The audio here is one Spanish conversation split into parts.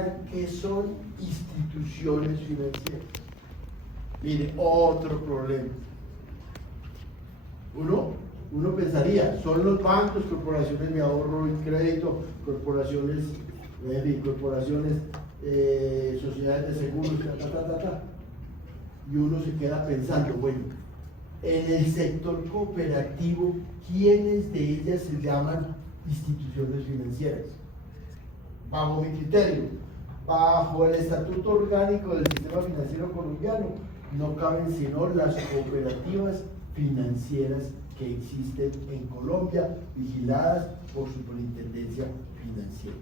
defina qué son instituciones financieras. Mire, otro problema. Uno pensaría, son los bancos, corporaciones de ahorro y crédito, corporaciones, sociedades de seguros, y uno se queda pensando, bueno, en el sector cooperativo, ¿quiénes de ellas se llaman instituciones financieras? Bajo mi criterio, bajo el estatuto orgánico del sistema financiero colombiano, no caben sino las cooperativas financieras que existen en Colombia, vigiladas por Superintendencia Financiera.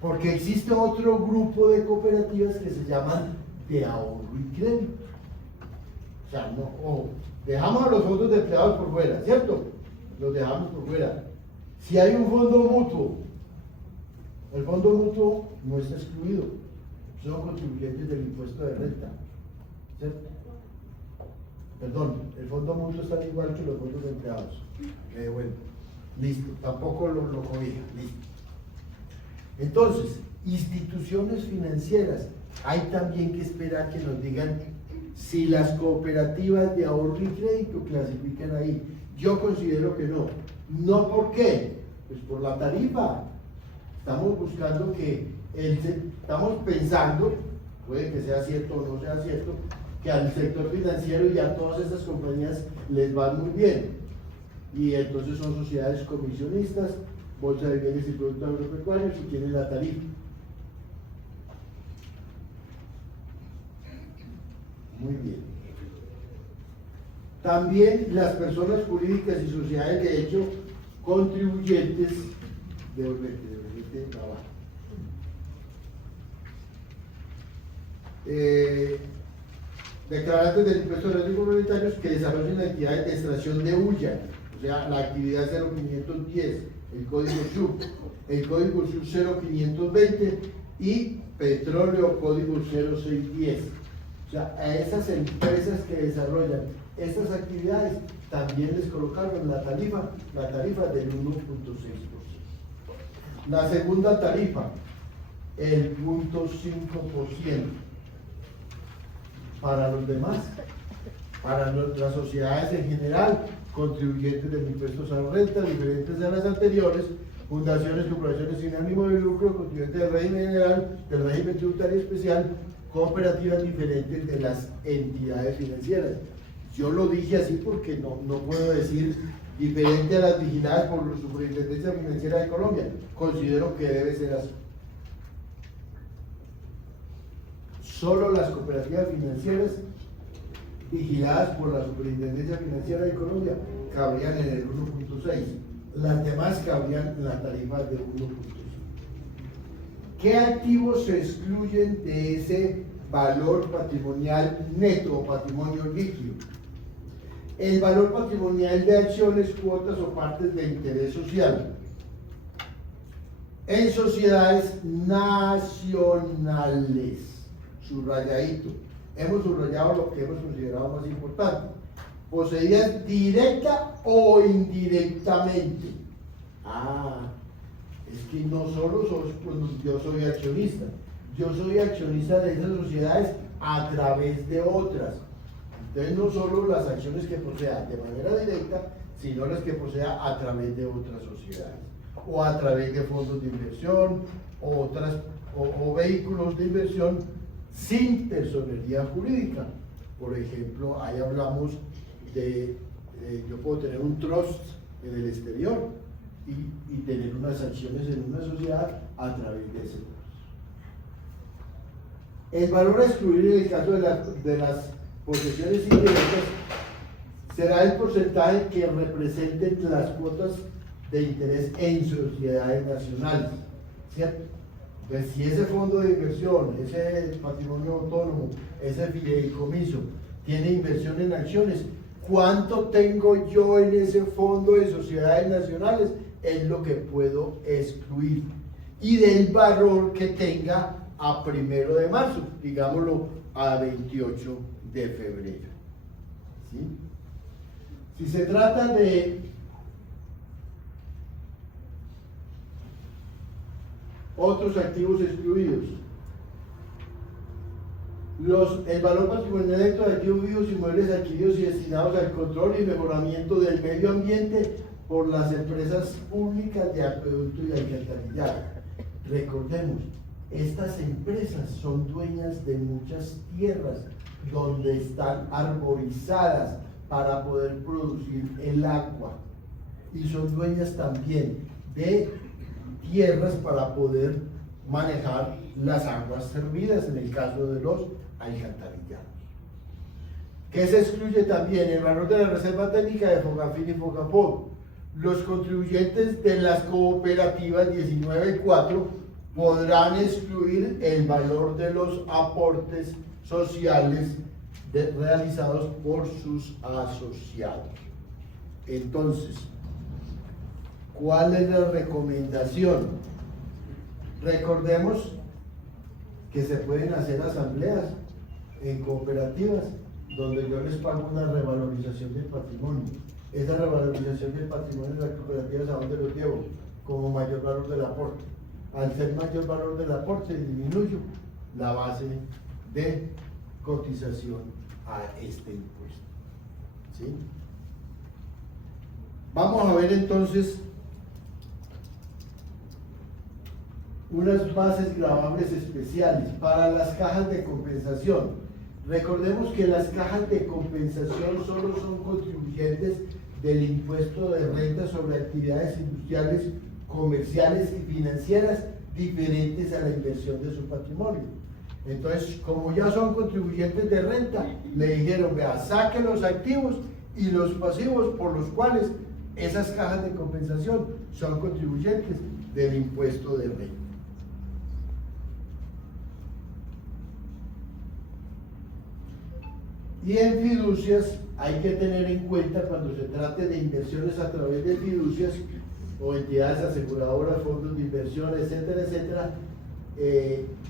Porque existe otro grupo de cooperativas que se llaman de ahorro y crédito. O sea, dejamos a los fondos de empleados por fuera, ¿cierto? Los dejamos por fuera. Si hay un fondo mutuo, el fondo mutuo no está excluido, son contribuyentes del impuesto de renta, ¿cierto? Perdón, el fondo mutuo está igual que los fondos de empleados. Bueno, listo, tampoco lo cobija, listo. Entonces, instituciones financieras, hay también que esperar que nos digan si las cooperativas de ahorro y crédito clasifican ahí. Yo considero que no. ¿No por qué? Pues por la tarifa. Estamos buscando estamos pensando, puede que sea cierto o no sea cierto, que al sector financiero y a todas estas compañías les va muy bien. Y entonces son sociedades comisionistas, bolsa de bienes y productos agropecuarios y tienen la tarifa. Muy bien. También las personas jurídicas y sociedades de hecho contribuyentes de trabajo. Declarantes del impuesto de réditos complementarios que desarrollen actividades de extracción de hulla, o sea, la actividad 0510, el código SUB, el código SUB 0520 y petróleo código 0610. O sea, a esas empresas que desarrollan estas actividades también les colocaron la tarifa del 1.6%. La segunda tarifa, el 0.5%. Para los demás, para las sociedades en general, contribuyentes de impuestos a la renta, diferentes a las anteriores, fundaciones, corporaciones sin ánimo de lucro, contribuyentes del régimen general, del régimen tributario especial, cooperativas diferentes de las entidades financieras. Yo lo dije así porque no puedo decir diferente a las vigiladas por la Superintendencia Financiera de Colombia. Considero que debe ser así. Solo las cooperativas financieras vigiladas por la Superintendencia Financiera de Colombia cabrían en el 1.6. Las demás cabrían en la tarifa de 1.5. ¿Qué activos se excluyen de ese valor patrimonial neto o patrimonio líquido? El valor patrimonial de acciones, cuotas o partes de interés social en sociedades nacionales. Subrayadito. Hemos subrayado lo que hemos considerado más importante. Poseídas directa o indirectamente. Es que no solo yo soy accionista. Yo soy accionista de esas sociedades a través de otras. Entonces no solo las acciones que posea de manera directa, sino las que posea a través de otras sociedades. O a través de fondos de inversión, o vehículos de inversión sin personería jurídica. Por ejemplo, ahí hablamos yo puedo tener un trust en el exterior y tener unas acciones en una sociedad a través de ese trust. El valor a excluir en el caso de las posesiones indirectas será el porcentaje que representen las cuotas de interés en sociedades nacionales, ¿cierto? Entonces, si ese fondo de inversión, ese patrimonio autónomo, ese fideicomiso, tiene inversión en acciones, ¿cuánto tengo yo en ese fondo de sociedades nacionales? Es lo que puedo excluir. Y del valor que tenga a 1 de marzo, digámoslo a 28 de febrero. ¿Sí? Si se trata de Otros activos excluidos. El valor patrimonial neto de activos vivos y muebles adquiridos y destinados al control y mejoramiento del medio ambiente por las empresas públicas de acueducto y alcantarillado. Recordemos, estas empresas son dueñas de muchas tierras donde están arborizadas para poder producir el agua y son dueñas también de tierras para poder manejar las aguas servidas en el caso de los alcantarillados. ¿Qué se excluye también? El valor de la reserva técnica de Fogafín y Fogafog. Los contribuyentes de las cooperativas 19.4 podrán excluir el valor de los aportes sociales realizados por sus asociados. Entonces, ¿cuál es la recomendación? Recordemos que se pueden hacer asambleas en cooperativas donde yo les pago una revalorización del patrimonio. Esa revalorización del patrimonio de las cooperativas, ¿a dónde lo llevo? Como mayor valor del aporte. Al ser mayor valor del aporte, disminuyo la base de cotización a este impuesto. ¿Sí? Vamos a ver entonces unas bases gravables especiales para las cajas de compensación. Recordemos que las cajas de compensación solo son contribuyentes del impuesto de renta sobre actividades industriales, comerciales y financieras diferentes a la inversión de su patrimonio. Entonces, como ya son contribuyentes de renta, le dijeron, vea, saque los activos y los pasivos por los cuales esas cajas de compensación son contribuyentes del impuesto de renta. Y en fiducias hay que tener en cuenta cuando se trate de inversiones a través de fiducias o entidades aseguradoras, fondos de inversión, etcétera, etcétera,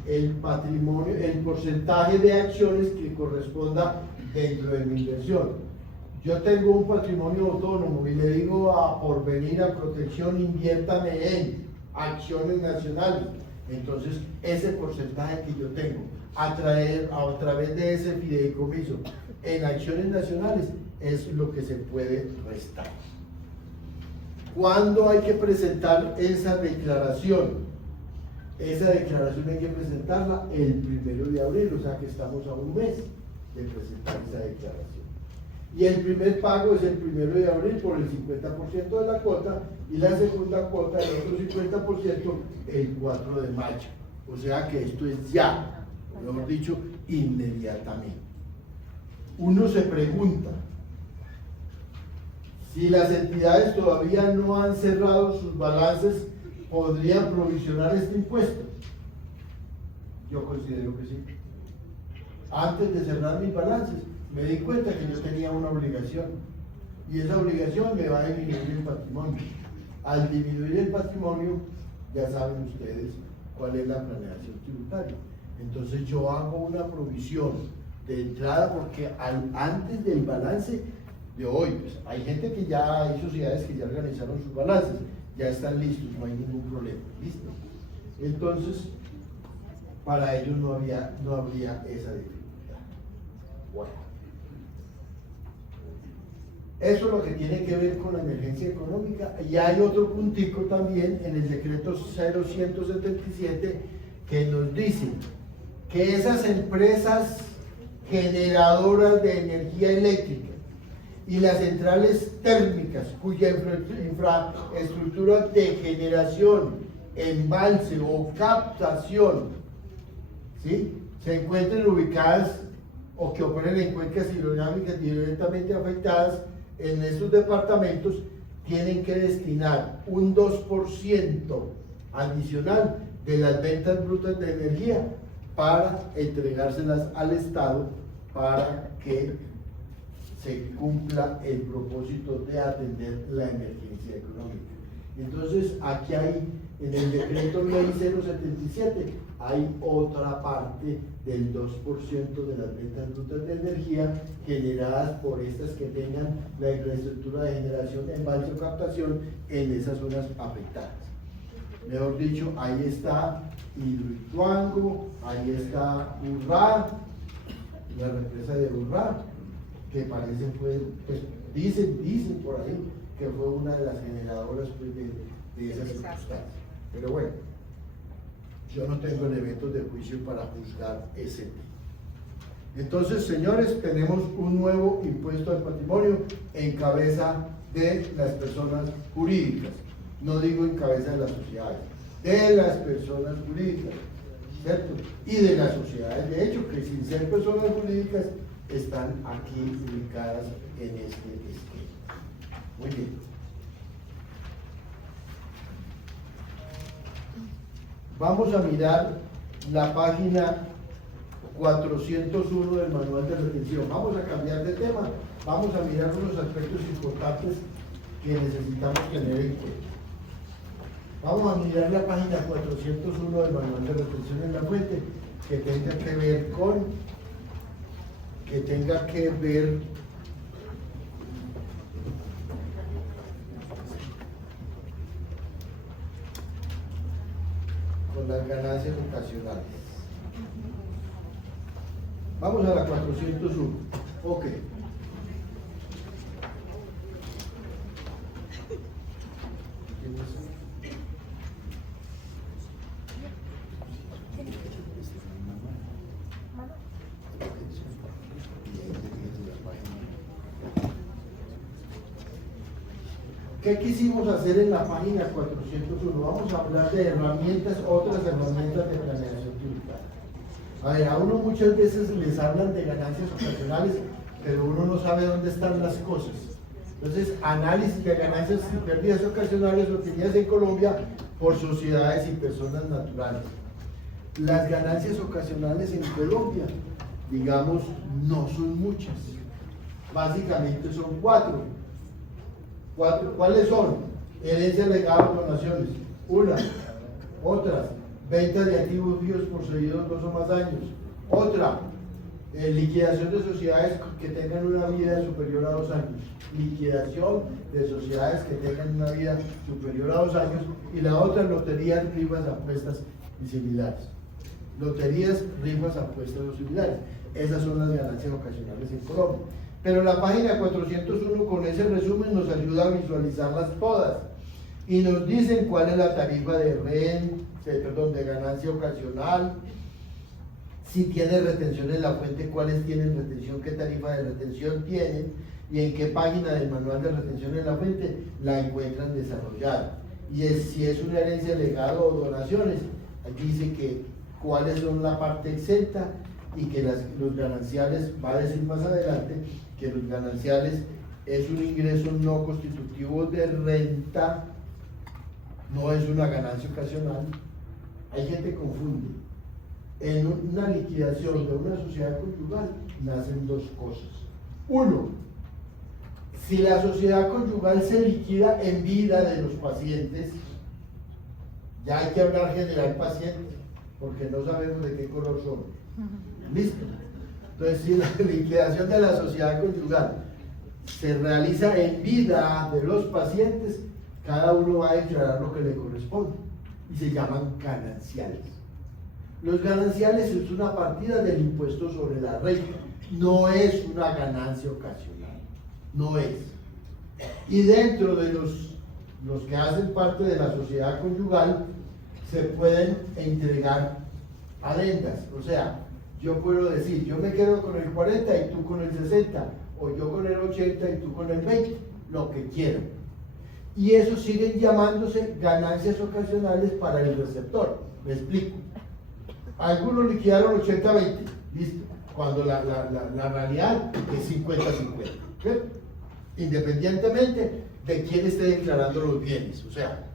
el patrimonio, el porcentaje de acciones que corresponda dentro de mi inversión. Yo tengo un patrimonio autónomo y le digo a Porvenir, a Protección, inviértame en acciones nacionales. Entonces, ese porcentaje que yo tengo a través de ese fideicomiso en acciones nacionales es lo que se puede restar. ¿Cuándo hay que presentar esa declaración? Esa declaración hay que presentarla el 1 de abril, o sea que estamos a un mes de presentar esa declaración. Y el primer pago es el 1 de abril por el 50% de la cuota y la segunda cuota, el otro 50%, el 4 de mayo. O sea que esto es ya, mejor dicho, inmediatamente. Uno se pregunta, si las entidades todavía no han cerrado sus balances, ¿podrían provisionar este impuesto? Yo considero que sí. Antes de cerrar mis balances, me di cuenta que yo tenía una obligación y esa obligación me va a disminuir el patrimonio. Al disminuir el patrimonio, ya saben ustedes cuál es la planeación tributaria. Entonces yo hago una provisión de entrada porque antes del balance de hoy, pues, hay gente que ya, hay sociedades que ya organizaron sus balances, ya están listos, no hay ningún problema, ¿listo? Entonces, para ellos no habría esa dificultad. Bueno. Eso es lo que tiene que ver con la emergencia económica. Y hay otro puntico también en el decreto 0177 que nos dice que esas empresas generadoras de energía eléctrica y las centrales térmicas cuya infraestructura de generación, embalse o captación, ¿sí?, se encuentren ubicadas o que operen en cuencas hidrodinámicas directamente afectadas en estos departamentos, tienen que destinar un 2% adicional de las ventas brutas de energía para entregárselas al Estado para que se cumpla el propósito de atender la emergencia económica. Entonces, aquí hay, en el decreto ley 077, hay otra parte del 2% de las ventas brutas de energía generadas por estas que tengan la infraestructura de generación, embalse o captación en esas zonas afectadas. Mejor dicho, ahí está Hidroituango, ahí está Urrá, la represa de Urrá, que parece fue, pues dicen por ahí que fue una de las generadoras pues, de esas circunstancias. Pero bueno, yo no tengo elementos de juicio para juzgar ese tema. Entonces, señores, tenemos un nuevo impuesto al patrimonio en cabeza de las personas jurídicas. No digo en cabeza de las sociedades, de las personas jurídicas, ¿cierto? Y de las sociedades, de hecho, que sin ser personas jurídicas están aquí ubicadas en este esquema. Muy bien. Vamos a mirar la página 401 del manual de retención. Vamos a cambiar de tema, vamos a mirar unos aspectos importantes que necesitamos tener en cuenta. Vamos a mirar la página 401 del manual de retención en la fuente, que tenga que ver con las ganancias ocasionales. Vamos a la 401. Ok. ¿Qué quisimos hacer en la página 401? Vamos a hablar de herramientas, otras herramientas de planeación tributaria. A ver, a uno muchas veces les hablan de ganancias ocasionales, pero uno no sabe dónde están las cosas. Entonces, análisis de ganancias y pérdidas ocasionales obtenidas en Colombia por sociedades y personas naturales. Las ganancias ocasionales en Colombia, digamos, no son muchas. Básicamente son cuatro. ¿Cuáles son? Herencia, legado, donaciones. Una. Otras. Venta de activos fijos poseídos 2 o más años. Otra. Liquidación de sociedades que tengan una vida superior a 2 años. Liquidación de sociedades que tengan una vida superior a 2 años. Y la otra, loterías, rifas, apuestas y similares. Loterías, rifas, apuestas o similares. Esas son las ganancias ocasionales en Colombia. Pero la página 401 con ese resumen nos ayuda a visualizarlas todas y nos dicen cuál es la tarifa de ganancia ocasional, si tiene retención en la fuente, cuáles tienen retención, qué tarifa de retención tienen y en qué página del manual de retención en la fuente la encuentran desarrollada. Y si es una herencia, legado o donaciones, aquí dice que cuáles son la parte exenta y que los gananciales, va a decir más adelante, que los gananciales es un ingreso no constitutivo de renta, no es una ganancia ocasional. Hay gente que confunde. En una liquidación de una sociedad conyugal nacen dos cosas. Uno, si la sociedad conyugal se liquida en vida de los pacientes, ya hay que hablar general paciente, porque no sabemos de qué color son. ¿Listo? Entonces, si la liquidación de la sociedad conyugal se realiza en vida de los pacientes, cada uno va a declarar lo que le corresponde y se llaman gananciales. Los gananciales es una partida del impuesto sobre la renta, no es una ganancia ocasional, no es. Y dentro de los que hacen parte de la sociedad conyugal se pueden entregar adendas, o sea, yo puedo decir, yo me quedo con el 40 y tú con el 60, o yo con el 80 y tú con el 20, lo que quieran. Y eso siguen llamándose ganancias ocasionales para el receptor. Me explico. Algunos liquidaron 80-20, listo, cuando la realidad es 50-50, ¿cierto? Independientemente de quién esté declarando los bienes, o sea,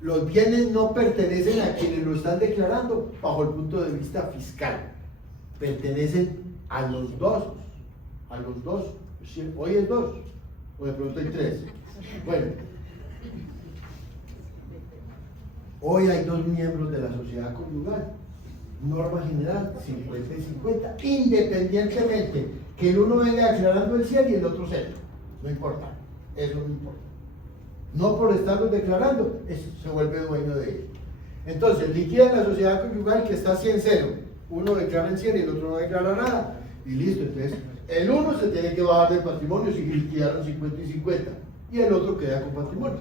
los bienes no pertenecen a quienes lo están declarando bajo el punto de vista fiscal. Pertenecen a los dos, hoy es 2, o de pronto hay 3. Bueno, hoy hay 2 miembros de la sociedad conyugal, norma general 50 y 50, independientemente que el uno venga declarando el 100 y el otro 0, no importa, eso no importa. no por estarlos declarando, se vuelve dueño de él. Entonces, liquidan la sociedad conyugal que está 100-0. Uno declara en 100 y el otro no declara nada. Y listo, entonces, el uno se tiene que bajar del patrimonio si liquidaron 50 y 50. Y el otro queda con patrimonio.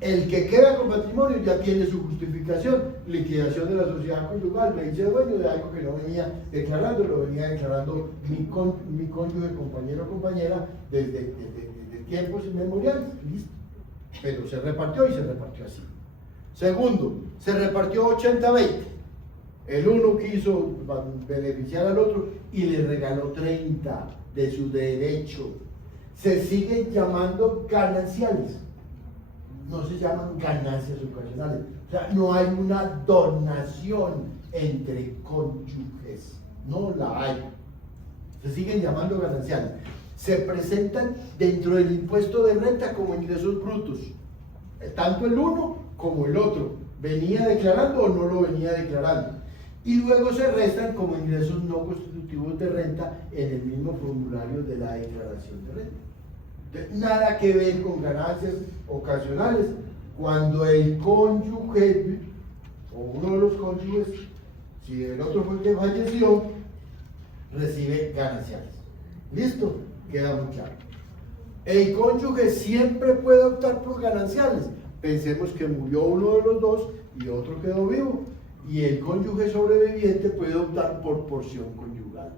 El que queda con patrimonio ya tiene su justificación, liquidación de la sociedad conyugal, me hice dueño de algo que no venía declarando, lo venía declarando mi cónyuge, compañero o compañera, desde tiempos inmemoriales, listo. Pero se repartió y se repartió así. Segundo, se repartió 80-20. El uno quiso beneficiar al otro y le regaló 30 de su derecho. Se siguen llamando gananciales. No se llaman ganancias ocasionales. O sea, no hay una donación entre cónyuges. No la hay. Se siguen llamando gananciales. Se presentan dentro del impuesto de renta como ingresos brutos. Tanto el uno como el otro. ¿Venía declarando o no lo venía declarando? Y luego se restan como ingresos no constitutivos de renta en el mismo formulario de la declaración de renta. Nada que ver con ganancias ocasionales cuando el cónyuge o uno de los cónyuges, si el otro fue el que falleció, recibe gananciales. ¿Listo? Queda muy claro. El cónyuge siempre puede optar por gananciales. Pensemos que murió uno de los dos y otro quedó vivo. Y el cónyuge sobreviviente puede optar por porción conyugal,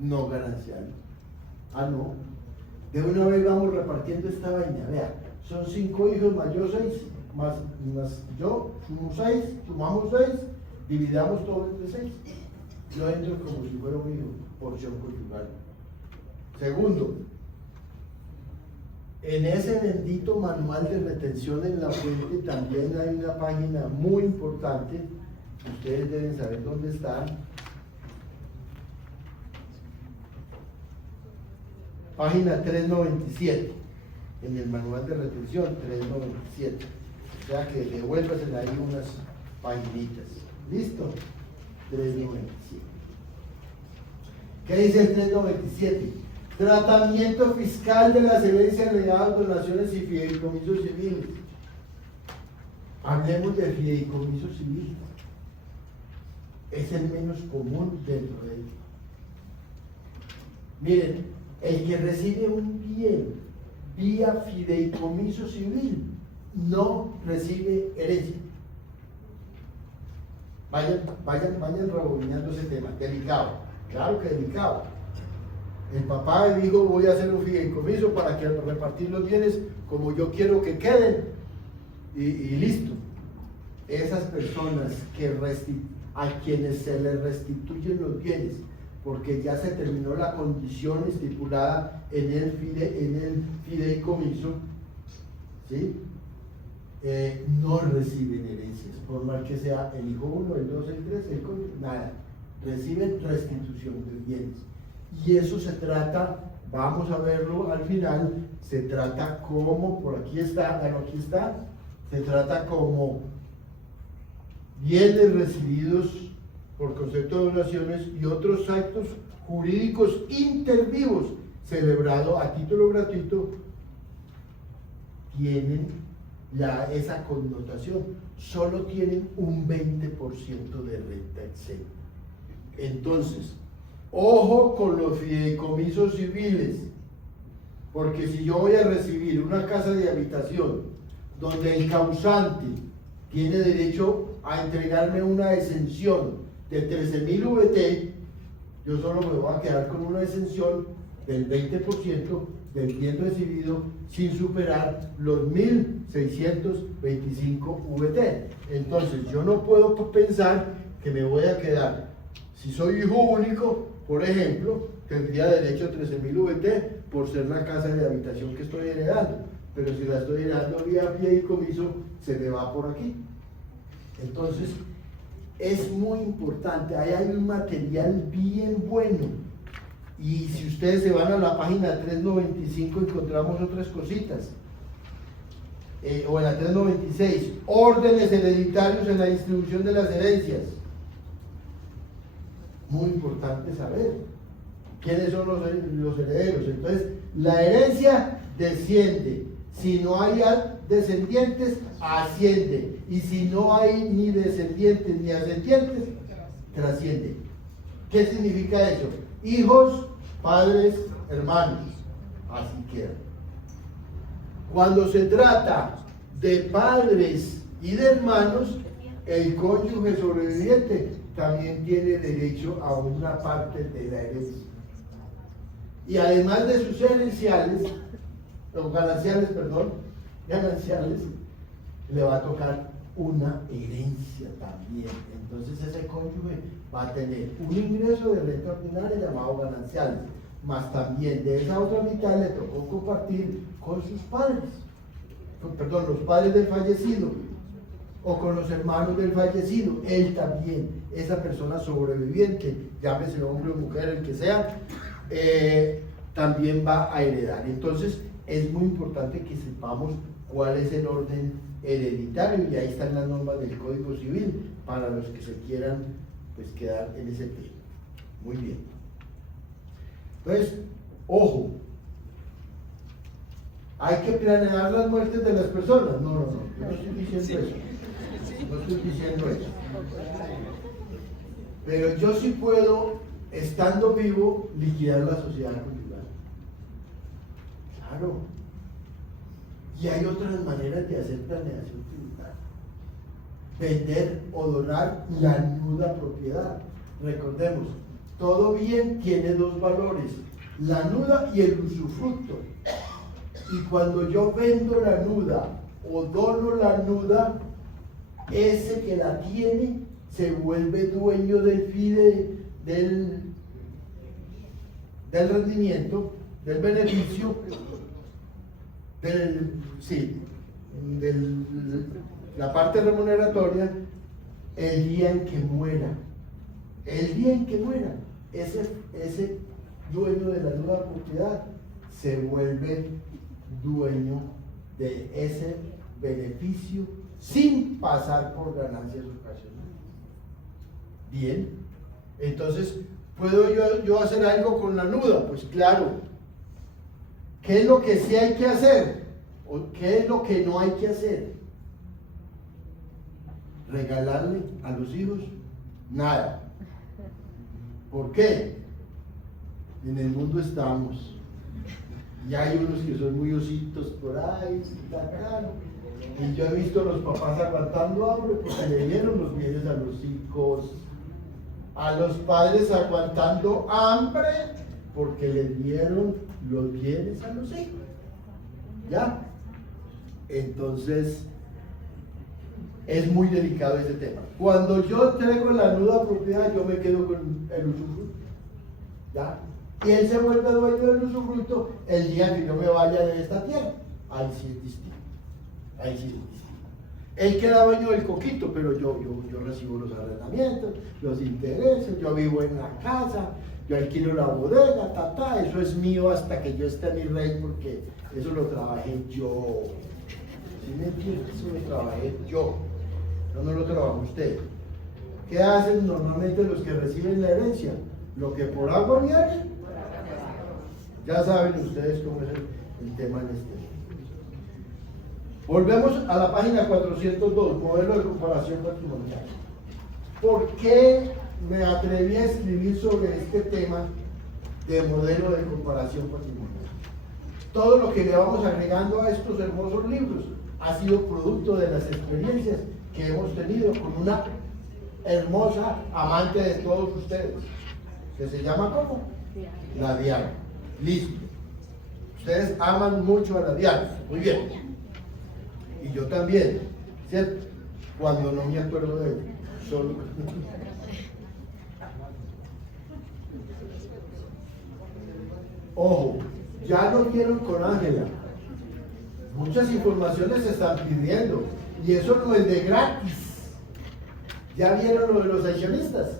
no gananciales. Ah, no. De una vez vamos repartiendo esta vaina, vea, son 5 hijos más yo 6, más yo, sumamos 6, dividamos todo entre 6. Yo entro como si fuera un hijo, porción conyugal. Segundo, en ese bendito manual de retención en la fuente también hay una página muy importante, ustedes deben saber dónde está. Página 397, en el manual de retención 397. O sea que devuélvasen ahí unas paginitas. ¿Listo? 397. ¿Qué dice el 397? Tratamiento fiscal de las herencias, legados, donaciones y fideicomisos civiles. Hablemos de fideicomisos civiles. Es el menos común dentro de ellos. Miren, el que recibe un bien vía fideicomiso civil no recibe herencia. Vayan rebobinando ese tema, delicado, claro que delicado. El papá dijo, voy a hacer un fideicomiso para que repartir los bienes como yo quiero que queden y listo. Esas personas a quienes se les restituyen los bienes porque ya se terminó la condición estipulada en el fideicomiso, ¿sí? No reciben herencias, por mal que sea el hijo 1, el 2, el 3, el cónyuge, nada, reciben restitución de bienes. Y eso se trata, vamos a verlo al final, se trata como, por aquí está, aquí está, se trata como bienes recibidos por concepto de donaciones y otros actos jurídicos intervivos celebrados a título gratuito tienen esa connotación, solo tienen un 20% de renta exenta. Entonces, ojo con los fideicomisos civiles, porque si yo voy a recibir una casa de habitación donde el causante tiene derecho a entregarme una exención de 13.000 VT, yo solo me voy a quedar con una exención del 20% del bien recibido sin superar los 1.625 VT. Entonces yo no puedo pensar que me voy a quedar, si soy hijo único, por ejemplo, tendría derecho a 13.000 VT por ser la casa de habitación que estoy heredando, pero si la estoy heredando vía fideicomiso, se me va por aquí. Entonces, es muy importante, ahí hay un material bien bueno, y si ustedes se van a la página 395 encontramos otras cositas, o en la 396, órdenes hereditarios en la distribución de las herencias. Muy importante saber quiénes son los herederos. Entonces, la herencia desciende Si no hay descendientes, asciende. Y si no hay ni descendientes ni ascendientes, trasciende. ¿Qué significa eso? Hijos, padres, hermanos. Así queda. Cuando se trata de padres y de hermanos, el cónyuge sobreviviente también tiene derecho a una parte de la herencia. Y además de sus gananciales, le va a tocar una herencia también. Entonces ese cónyuge va a tener un ingreso de renta ordinaria llamado gananciales, más también de esa otra mitad le tocó compartir con sus padres, los padres del fallecido, o con los hermanos del fallecido. Él también, esa persona sobreviviente, llámese hombre o mujer, el que sea, también va a heredar. Entonces es muy importante que sepamos cuál es el orden hereditario, y ahí están las normas del Código Civil para los que se quieran pues quedar en ese tema. Muy bien. Entonces, ojo, hay que planear las muertes de las personas. No, yo no estoy diciendo eso. No estoy diciendo eso. Pero yo sí puedo, estando vivo, liquidar la sociedad conyugal. Claro. Y hay otras maneras de hacer planeación tributaria. Vender o donar la nuda propiedad. Recordemos, todo bien tiene dos valores, la nuda y el usufructo. Y cuando yo vendo la nuda o dono la nuda, ese que la tiene se vuelve dueño del fide, del rendimiento, del beneficio, de la parte remuneratoria el día en que muera. El día en que muera, ese dueño de la nueva propiedad se vuelve dueño de ese beneficio sin pasar por ganancias ocasionales. Bien, entonces, ¿puedo yo hacer algo con la nuda? Pues claro. ¿Qué es lo que sí hay que hacer? ¿O qué es lo que no hay que hacer? ¿Regalarle a los hijos? Nada. ¿Por qué? En el mundo estamos. Y hay unos que son muy ositos por ahí, está claro. Y yo he visto a los papás aguantando hambre porque le dieron los bienes a los hijos. A los padres aguantando hambre porque le dieron los bienes a los hijos. ¿Ya? Entonces, es muy delicado ese tema. Cuando yo entrego la nuda propiedad, yo me quedo con el usufructo. ¿Ya? Y él se vuelve dueño del usufructo el día que yo me vaya de esta tierra. Ahí sí es distinto. Ahí sí es distinto. Él queda dueño del coquito, pero yo recibo los arrendamientos, los intereses, yo vivo en la casa, yo alquilo la bodega, eso es mío hasta que yo esté mi rey, porque eso lo trabajé yo. ¿Sí me entiendes? Eso lo trabajé yo. No lo trabaja usted. ¿Qué hacen normalmente los que reciben la herencia? Lo que por agua viene. Ya saben ustedes cómo es el tema en este. Volvemos a la página 402, modelo de comparación patrimonial. ¿Por qué me atreví a escribir sobre este tema de modelo de comparación patrimonial? Todo lo que le vamos agregando a estos hermosos libros ha sido producto de las experiencias que hemos tenido con una hermosa amante de todos ustedes, que se llama ¿cómo? La Diana. Listo. Ustedes aman mucho a la Diana. Muy bien. Y yo también, ¿cierto? Cuando no me acuerdo de él, solo. Ojo, ya lo vieron con Ángela. Muchas informaciones se están pidiendo y eso no es de gratis. ¿Ya vieron lo de los accionistas?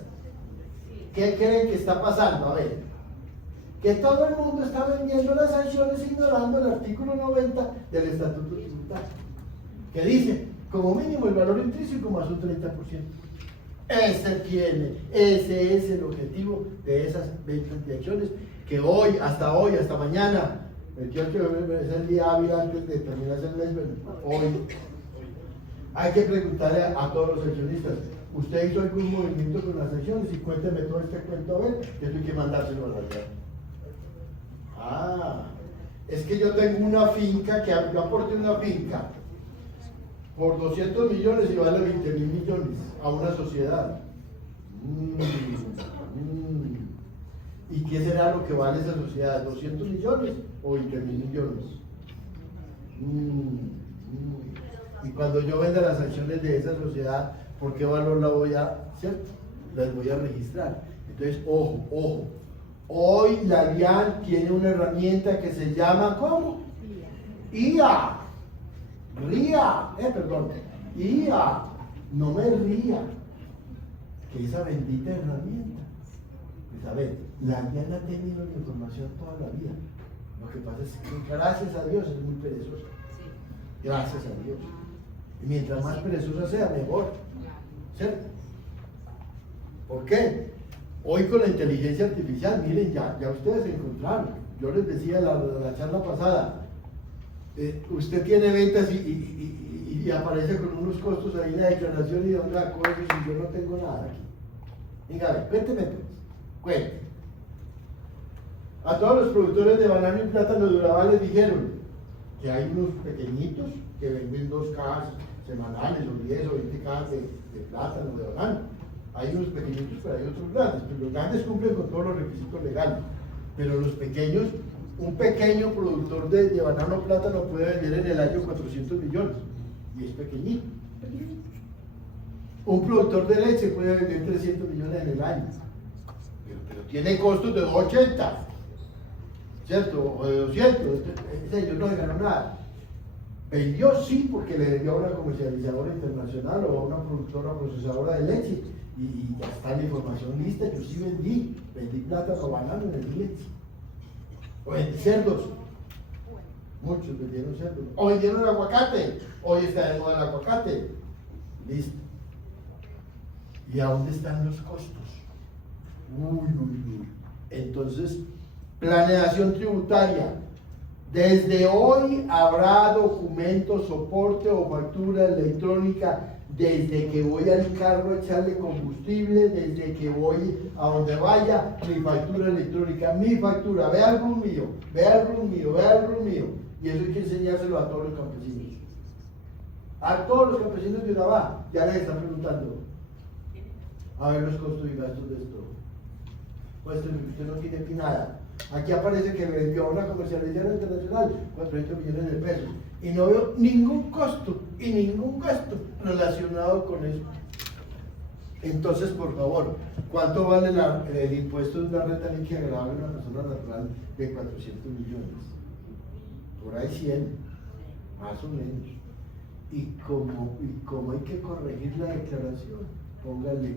¿Qué creen que está pasando? A ver, que todo el mundo está vendiendo las acciones ignorando el artículo 90 del Estatuto Tributario, que dice, como mínimo el valor intrínseco más un 30%. Ese es el objetivo de esas ventas de acciones que hoy, hasta mañana, 28 es el día hábil antes de terminar el mes, hoy. Hay que preguntarle a todos los accionistas, ¿usted hizo algún movimiento con las acciones? Y cuénteme todo este cuento a ver, que esto hay que mandárselo a la realidad. Ah, es que yo tengo una finca, que yo aporté una finca por 200 millones y vale 20.000 millones a una sociedad. ¿Y qué será lo que vale esa sociedad? ¿200 millones o 20.000 millones? Y cuando yo venda las acciones de esa sociedad, ¿por qué valor la voy a hacer? Las voy a registrar. Entonces, ojo, ojo. Hoy la DIAN tiene una herramienta que se llama, ¿cómo? IA. IA. No me ría. Que esa bendita herramienta. Pues a ver, la DIAN ha tenido la información toda la vida. Lo que pasa es que, gracias a Dios, es muy perezosa. Gracias a Dios. Y mientras más perezosa sea, mejor. ¿Cierto? ¿Por qué? Hoy con la inteligencia artificial, miren, ya ustedes se encontraron. Yo les decía la charla pasada, usted tiene ventas y aparece con unos costos ahí en la declaración y de dónde sacó eso si yo no tengo nada aquí. Venga, cuénteme pues, cuénteme. A todos los productores de banano y plátano de Urabá les dijeron que hay unos pequeñitos que venden 2 cajas semanales o 10 o 20 cajas de plátano, de banano. Hay unos pequeñitos, pero hay otros grandes. Pero los grandes cumplen con todos los requisitos legales. Pero los pequeños, un pequeño productor de banano o plátano puede vender en el año 400 millones. Y es pequeñito. Un productor de leche puede vender 300 millones en el año. Pero tiene costos de 280. ¿Cierto? O de 200. Ese señor no ganó nada. Vendió sí porque le vendió a una comercializadora internacional o a una productora procesadora de leche y ya está la información lista. Yo sí vendí plátano, banano en el leche. O vendí cerdos. Muchos vendieron cerdos. O vendieron aguacate. Hoy está de moda el aguacate. Listo. ¿Y a dónde están los costos? Entonces, planeación tributaria. Desde hoy habrá documento, soporte o factura electrónica desde que voy al carro a echarle combustible, desde que voy a donde vaya, mi factura electrónica, mi factura, vea el RUN mío, vea el RUN mío, vea el RUN mío. Y eso hay que enseñárselo a todos los campesinos. A todos los campesinos de Urabá, ya les están preguntando, a ver los costos y gastos de esto. Pues usted no tiene aquí nada. Aquí aparece que me vendió a una comercializadora internacional 400 millones de pesos y no veo ningún costo y ningún gasto relacionado con eso. Entonces, por favor, ¿cuánto vale el impuesto de una renta líquida agravable a una persona natural de 400 millones? Por ahí 100, más o menos. Y como hay que corregir la declaración, póngale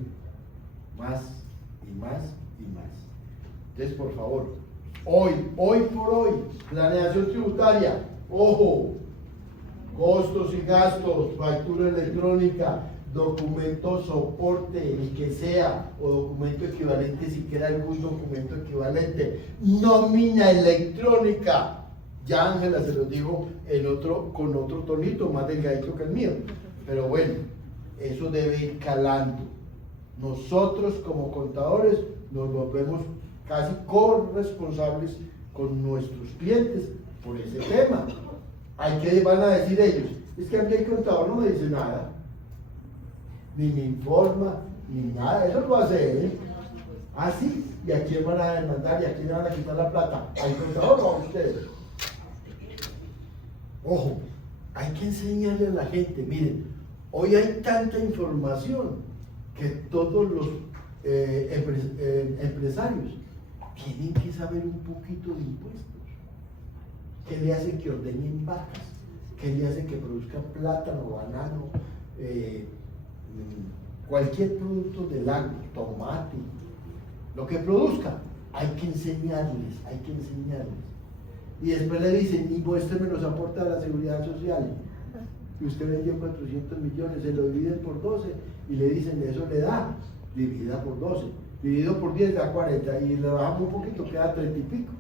más y más y más. Entonces, por favor, hoy por hoy, planeación tributaria, ojo, costos y gastos, factura electrónica, documento soporte, el que sea, o documento equivalente, si queda algún documento equivalente, nómina electrónica. Ya Ángela se lo dijo con otro tonito, más delgadito que el mío, pero bueno, eso debe ir calando. Nosotros como contadores nos volvemos casi corresponsables con nuestros clientes por ese tema. ¿Qué van a decir ellos? Es que a mí el contador no me dice nada, ni me informa, ni nada, eso lo hace él. Ah, sí, ¿y a quién van a demandar y a quién le van a quitar la plata? ¿Al contador o a ustedes? Ojo, hay que enseñarle a la gente, miren, hoy hay tanta información que todos los empresarios tienen que saber un poquito de impuestos. ¿Qué le hace que ordenen vacas? ¿Qué le hace que produzcan plátano, banano, cualquier producto del agro, tomate? Lo que produzca, hay que enseñarles. Y después le dicen, y usted me los aporta a la seguridad social. Y usted vendió 400 millones, se lo dividen por 12 y le dicen, eso le da, dividida por 12. Dividido por 10 da 40 y le bajamos un poquito, queda 30 y pico.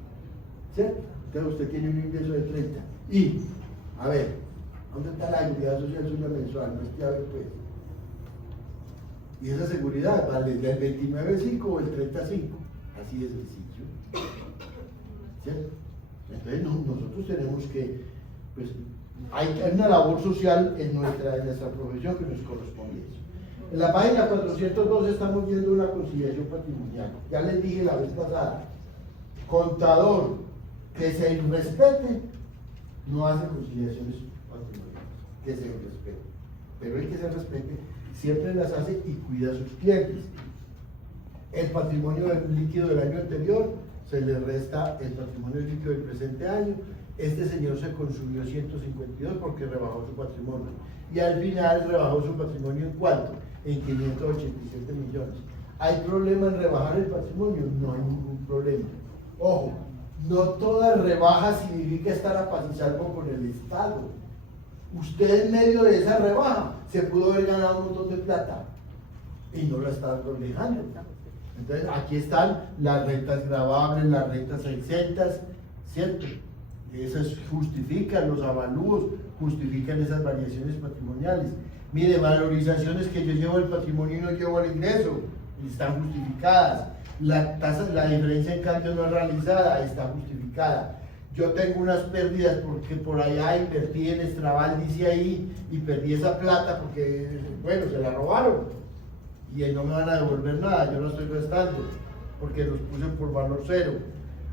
¿Cierto? Entonces usted tiene un ingreso de 30. Y, a ver, ¿dónde está la seguridad social suya mensual? No esté a ver pues. Y esa seguridad vale del 29.5 o el 30.5. Así de sencillo. ¿Cierto? Entonces nosotros tenemos que, pues, hay una labor social en nuestra profesión que nos corresponde eso. En la página 402 estamos viendo una conciliación patrimonial. Ya les dije la vez pasada, contador que se irrespete no hace conciliaciones patrimoniales, que se irrespete. Pero el que se respete siempre las hace y cuida a sus clientes. El patrimonio líquido del año anterior se le resta el patrimonio líquido del presente año. Este señor se consumió 152 porque rebajó su patrimonio. Y al final rebajó su patrimonio ¿en cuánto? En 587 millones. ¿Hay problema en rebajar el patrimonio? No hay ningún problema. Ojo, no toda rebaja significa estar a paz y salvo con el Estado. Usted en medio de esa rebaja se pudo haber ganado un montón de plata y no la está reflejando. Entonces aquí están las rentas gravables, las rentas exentas, ¿cierto? Esas justifican los avalúos, justifican esas variaciones patrimoniales. Mire, valorizaciones que yo llevo el patrimonio y no llevo el ingreso, están justificadas. La tasa, la diferencia en cambio no realizada está justificada. Yo tengo unas pérdidas porque por allá invertí en Estrabal, dice ahí, y perdí esa plata porque, bueno, se la robaron. Y no me van a devolver nada, yo no estoy restando, porque los puse por valor cero.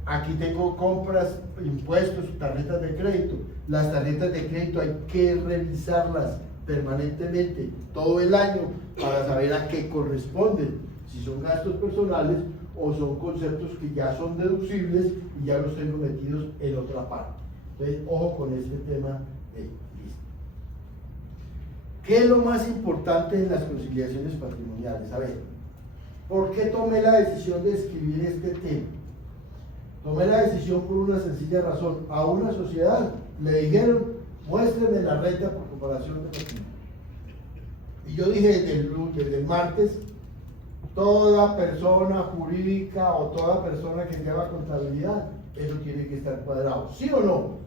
Aquí tengo compras, impuestos, tarjetas de crédito. Las tarjetas de crédito hay que revisarlas permanentemente, todo el año, para saber a qué corresponden, si son gastos personales o son conceptos que ya son deducibles y ya los tengo metidos en otra parte. Entonces, ojo con este tema de listo. ¿Qué es lo más importante en las conciliaciones patrimoniales? A ver, ¿por qué tomé la decisión de escribir este tema? Tomé la decisión por una sencilla razón. A una sociedad le dijeron, muéstrenme la renta por comparación de patrimonio. Y yo dije desde el martes, toda persona jurídica o toda persona que lleva contabilidad, eso tiene que estar cuadrado, ¿sí o no?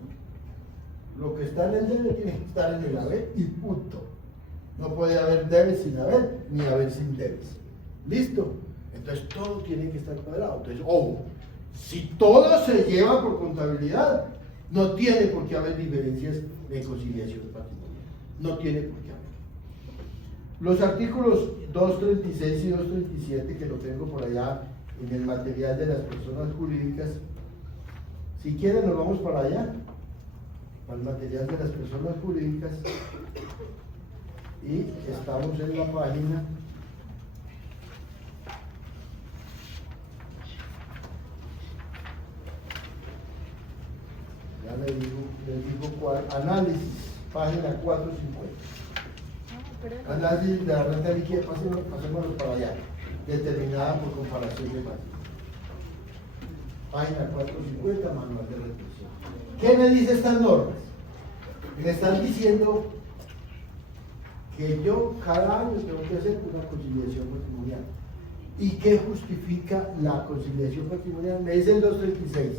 Lo que está en el debe tiene que estar en el haber y punto. No puede haber debes sin haber, ni haber sin debes. ¿Listo? Entonces todo tiene que estar cuadrado. Entonces, ojo, si todo se lleva por contabilidad, no tiene por qué haber diferencias de conciliación patrimonial. No tiene por qué haber. Los artículos 236 y 237, que lo tengo por allá en el material de las personas jurídicas, si quieren nos vamos para allá, para el material de las personas jurídicas, y estamos en la página 450. Análisis, página 450. Análisis de la renta líquida, pasémoslo para allá, determinada por comparación de patrimonio. Página 450, manual de retención. ¿Qué me dice estas normas? Me están diciendo que yo cada año tengo que hacer una conciliación patrimonial. ¿Y qué justifica la conciliación patrimonial? Me dice el 236.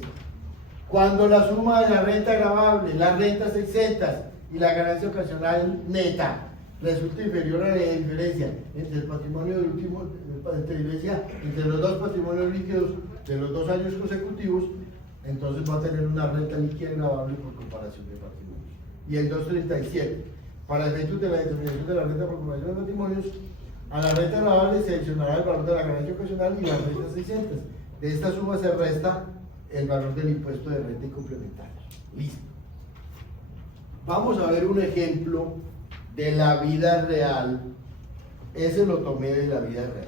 Cuando la suma de la renta gravable, las rentas exentas y la ganancia ocasional neta resulta inferior a la diferencia entre el patrimonio del último, entre los dos patrimonios líquidos de los 2 años consecutivos, entonces va a tener una renta líquida gravable por comparación de patrimonios. Y el 237, para efectos de la determinación de la renta por comparación de patrimonios, a la renta gravable se adicionará el valor de la ganancia ocasional y las rentas exentas. De esta suma se resta el valor del impuesto de renta y complementario. Listo. Vamos a ver un ejemplo de la vida real. Ese lo tomé de la vida real.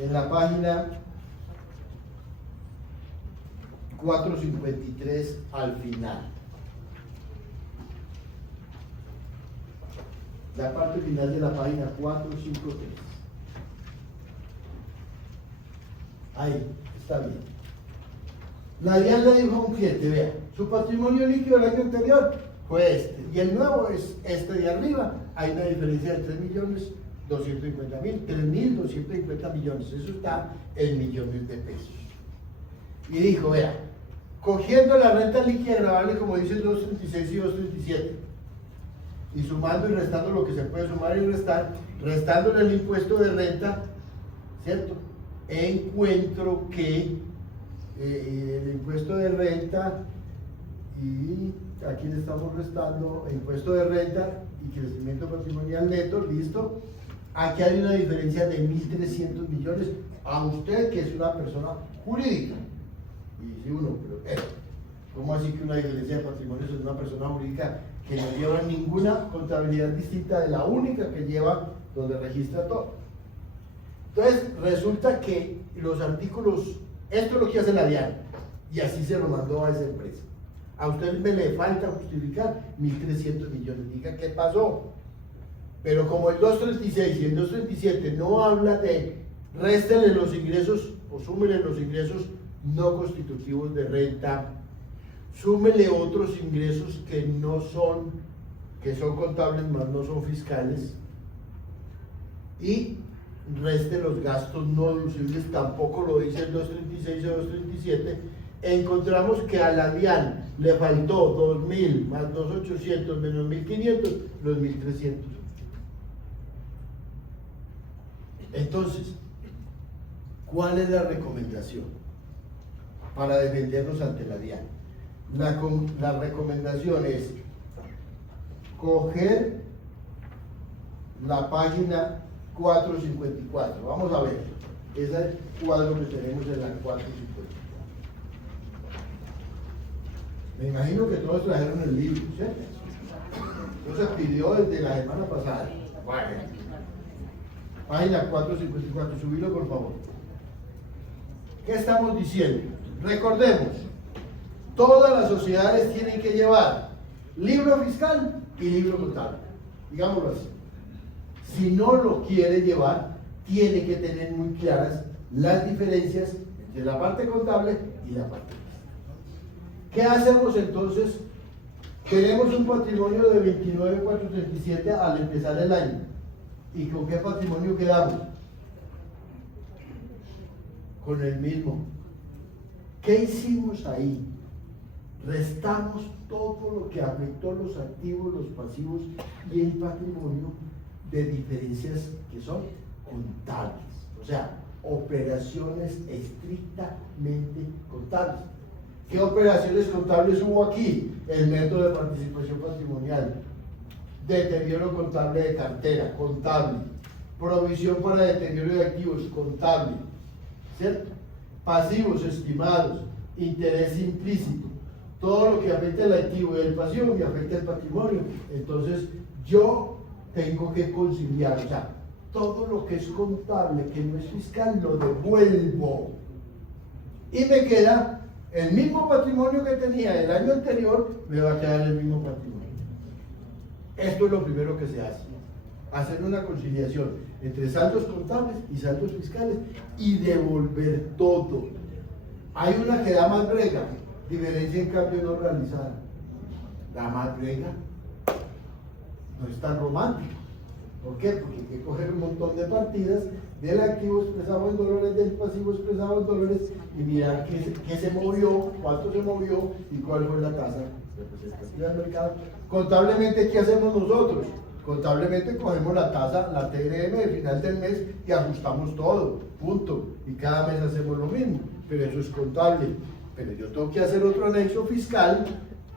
En la página 453 al final. La parte final de la página 453. Ahí, está bien. La DIAN le dijo a un cliente, vea, su patrimonio líquido del año anterior fue este, y el nuevo es este de arriba. Hay una diferencia de 3.250.000, 3.250 millones, eso está en millones de pesos. y dijo, vea, cogiendo la renta líquida gravable como dicen 236 y 237, y sumando y restando lo que se puede sumar y restar, restándole el impuesto de renta, ¿cierto? Encuentro que el impuesto de renta, y aquí le estamos restando el impuesto de renta y crecimiento patrimonial neto, listo. Aquí hay una diferencia de 1.300 millones a usted, que es una persona jurídica. Y dice uno, pero ¿cómo así que una diferencia de patrimonio es una persona jurídica que no lleva ninguna contabilidad distinta de la única que lleva donde registra todo? Entonces, resulta que los artículos, esto es lo que hace la DIAN, y así se lo mandó a esa empresa. A usted me le falta justificar 1.300 millones, diga qué pasó. Pero como el 236 y el 237 no habla de réstele los ingresos o súmele los ingresos no constitutivos de renta, súmele otros ingresos que son contables más no son fiscales, y reste los gastos no deducibles, tampoco lo dice el 236 o 237, encontramos que a la DIAN le faltó 2.000 más 2.800 menos 1.500, los 1.300. Entonces, ¿cuál es la recomendación para defendernos ante la DIAN? La recomendación es coger la página 454. Vamos a ver, ese es el cuadro que tenemos en la 454. Me imagino que todos trajeron el libro, ¿cierto? Entonces pidió desde la semana pasada. Bueno. Página 454, subilo por favor. ¿Qué estamos diciendo? Recordemos, todas las sociedades tienen que llevar libro fiscal y libro contable, digámoslo así. Si no lo quiere llevar, tiene que tener muy claras las diferencias entre la parte contable y la parte fiscal. ¿Qué hacemos entonces? Tenemos un patrimonio de 29.437 al empezar el año. ¿Y con qué patrimonio quedamos? Con el mismo. ¿Qué hicimos ahí? Restamos todo lo que afectó los activos, los pasivos y el patrimonio de diferencias que son contables. O sea, operaciones estrictamente contables. ¿Qué operaciones contables hubo aquí? El método de participación patrimonial, deterioro contable de cartera, contable, provisión para deterioro de activos, contable, ¿cierto? Pasivos estimados, interés implícito, todo lo que afecta el activo y el pasivo me afecta el patrimonio. Entonces yo tengo que conciliar, o sea, todo lo que es contable, que no es fiscal, lo devuelvo. Y me queda el mismo patrimonio que tenía el año anterior, me va a quedar el mismo patrimonio. Esto es lo primero que se hace, hacer una conciliación entre saldos contables y saldos fiscales y devolver todo. Hay una que da más brega, diferencia en cambio no realizada. Da más brega, no es tan romántico. ¿Por qué? Porque hay que coger un montón de partidas del activo expresado en dólares, del pasivo expresado en dólares y mirar qué se movió, cuánto se movió y cuál fue la tasa representativa del mercado. Contablemente, ¿qué hacemos nosotros? Contablemente cogemos la tasa, la TRM de final del mes y ajustamos todo, punto. Y cada mes hacemos lo mismo, pero eso es contable. Pero yo tengo que hacer otro anexo fiscal,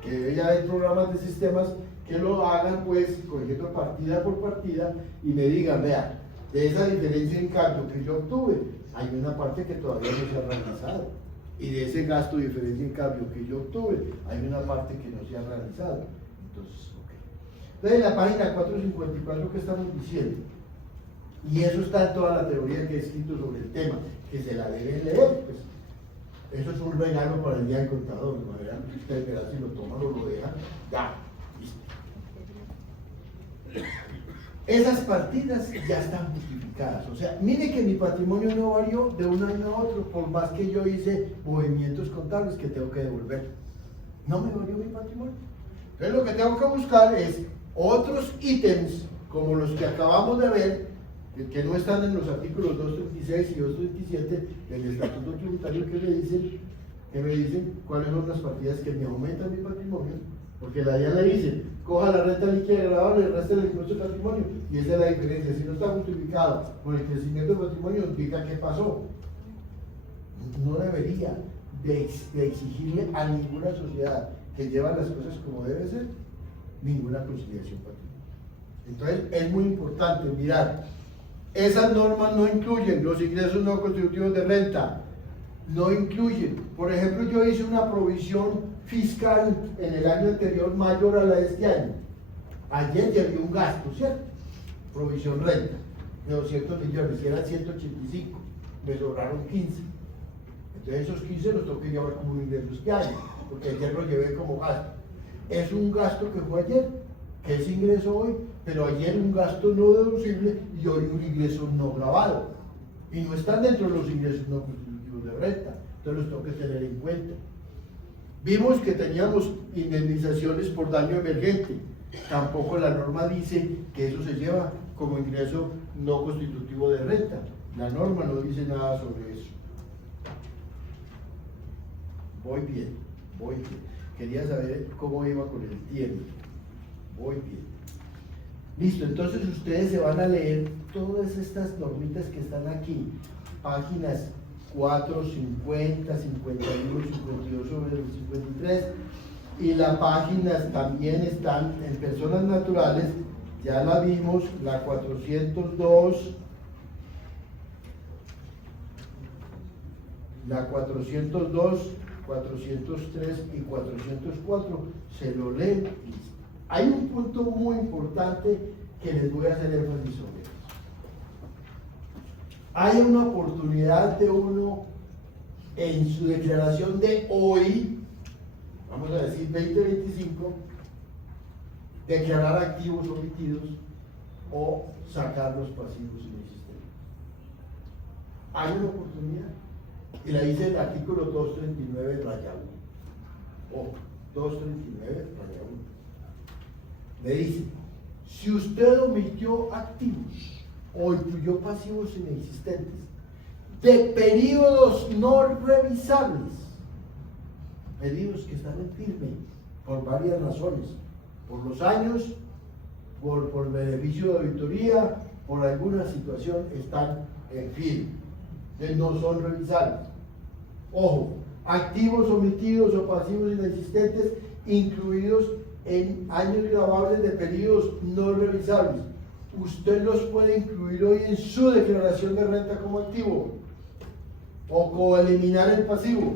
que debe ya haber programas de sistemas que lo hagan pues cogiendo partida por partida y me digan, vea, de esa diferencia en cambio que yo obtuve, hay una parte que todavía no se ha realizado. Y de ese gasto de diferencia en cambio que yo obtuve, hay una parte que no se ha realizado. Entonces, ok. Entonces, en la página 454, ¿qué estamos diciendo? Y eso está en toda la teoría que he escrito sobre el tema, que se la deben leer, pues. Eso es un regalo para el día del contador, ¿no? Verán, usted verá si lo toma o lo deja, ya, listo. Esas partidas ya están justificadas, o sea, mire que mi patrimonio no varió de un año a otro, por más que yo hice movimientos contables que tengo que devolver. No me varió mi patrimonio. Entonces lo que tengo que buscar es otros ítems, como los que acabamos de ver, que no están en los artículos 236 y 237 del Estatuto Tributario, que le dicen que me dicen cuáles son las partidas que me aumentan mi patrimonio, porque la DIAN le dice, coja la renta líquida agravable, el resto del impuesto de patrimonio, y esa es la diferencia. Si no está justificado por el crecimiento del patrimonio, indica qué pasó. No debería de exigirle a ninguna sociedad que lleva las cosas como debe ser, ninguna conciliación patrimonial. Entonces es muy importante mirar, esas normas no incluyen los ingresos no constitutivos de renta, no incluyen, por ejemplo, yo hice una provisión fiscal en el año anterior mayor a la de este año. Ayer ya había un gasto, ¿cierto? Provisión renta de 200 millones, y eran 185, me sobraron 15. Entonces esos 15 los tengo que llevar como ingresos este año, porque ayer los llevé como gasto. Es un gasto que fue ayer, que es ingreso hoy, pero ayer un gasto no deducible y hoy un ingreso no grabado. Y no están dentro de los ingresos no constitutivos de renta, entonces los tengo que tener en cuenta. Vimos que teníamos indemnizaciones por daño emergente. Tampoco la norma dice que eso se lleva como ingreso no constitutivo de renta. La norma no dice nada sobre eso. Voy bien, voy bien. Quería saber cómo iba con el tiempo. Voy bien. Listo, entonces ustedes se van a leer todas estas normitas que están aquí, páginas 4, 50, 51, 52 sobre el 53, y las páginas también están en personas naturales, ya la vimos, la 402, la 402, 403 y 404, se lo leen. Hay un punto muy importante que les voy a hacer énfasis sobre eso. Hay una oportunidad de uno en su declaración de hoy, vamos a decir 2025, declarar activos omitidos o sacar los pasivos inexistentes. Hay una oportunidad, y la dice el artículo 239 raya 1, o 239 raya 1. Le dice, si usted omitió activos o incluyó pasivos inexistentes de periodos no revisables, periodos que están en firme por varias razones, por los años, por beneficio de auditoría, por alguna situación, están en firme, entonces no son revisables. Ojo, activos omitidos o pasivos inexistentes incluidos en años grabables de periodos no revisables. Usted los puede incluir hoy en su declaración de renta como activo o eliminar el pasivo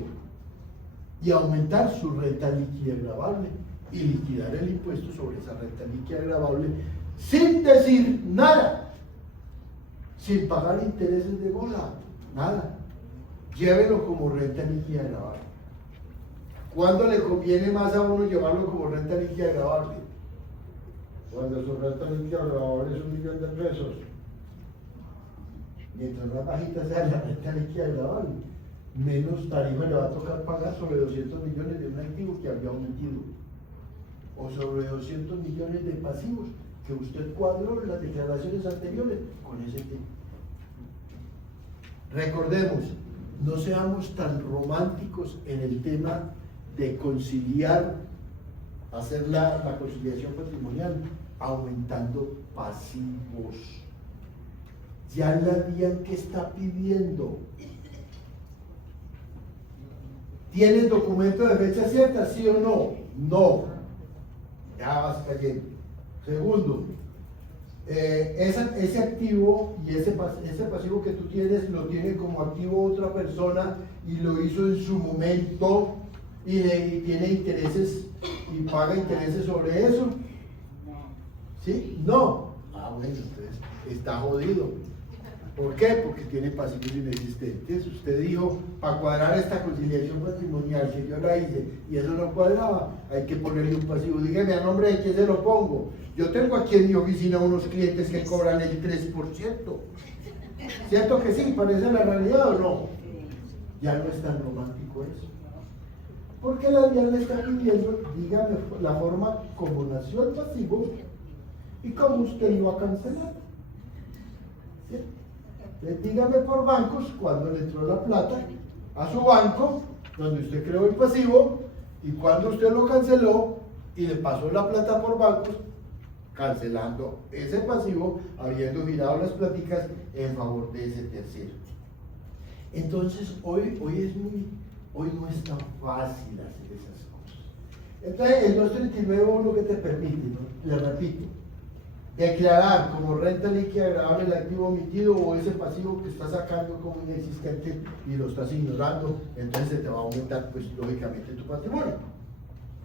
y aumentar su renta líquida gravable y liquidar el impuesto sobre esa renta líquida gravable sin decir nada, sin pagar intereses de bola, nada. Llévelo como renta líquida gravable. ¿Cuándo le conviene más a uno llevarlo como renta líquida gravable? Cuando su renta líquida gravable es $1.000.000 de pesos. Mientras más bajita sea la renta líquida gravable, menos tarifa le va a tocar pagar sobre 200 millones de un activo que había omitido, o sobre 200 millones de pasivos que usted cuadró en las declaraciones anteriores con ese tema. Recordemos, no seamos tan románticos en el tema de conciliar, hacer la conciliación patrimonial aumentando pasivos. Ya la DIAN que está pidiendo. ¿Tienes documento de fecha cierta, sí o no? No. Ya vas cayendo. Segundo, ese activo y ese pasivo que tú tienes lo tiene como activo otra persona y lo hizo en su momento y tiene intereses y paga intereses sobre eso. ¿Sí? No. Ah, bueno, entonces está jodido. ¿Por qué? Porque tiene pasivos inexistentes. Usted dijo, para cuadrar esta conciliación patrimonial que yo la hice y eso no cuadraba, hay que ponerle un pasivo. Dígame a nombre de quién se lo pongo. Yo tengo aquí en mi oficina unos clientes que cobran el 3%. ¿Cierto que sí? ¿Parece la realidad o no? Ya no es tan romántico eso. Porque la DIAN le está pidiendo, dígame la forma como nació el pasivo y cómo usted lo va a cancelar. ¿Sí? Dígame por bancos cuando le entró la plata a su banco donde usted creó el pasivo y cuando usted lo canceló y le pasó la plata por bancos, cancelando ese pasivo, habiendo girado las pláticas en favor de ese tercero. Entonces, hoy no es tan fácil hacer esas cosas. Entonces, el 239 lo que te permite, ¿no? Le repito, declarar como renta líquida agravable el activo omitido o ese pasivo que estás sacando como inexistente y lo estás ignorando, entonces se te va a aumentar, pues, lógicamente tu patrimonio.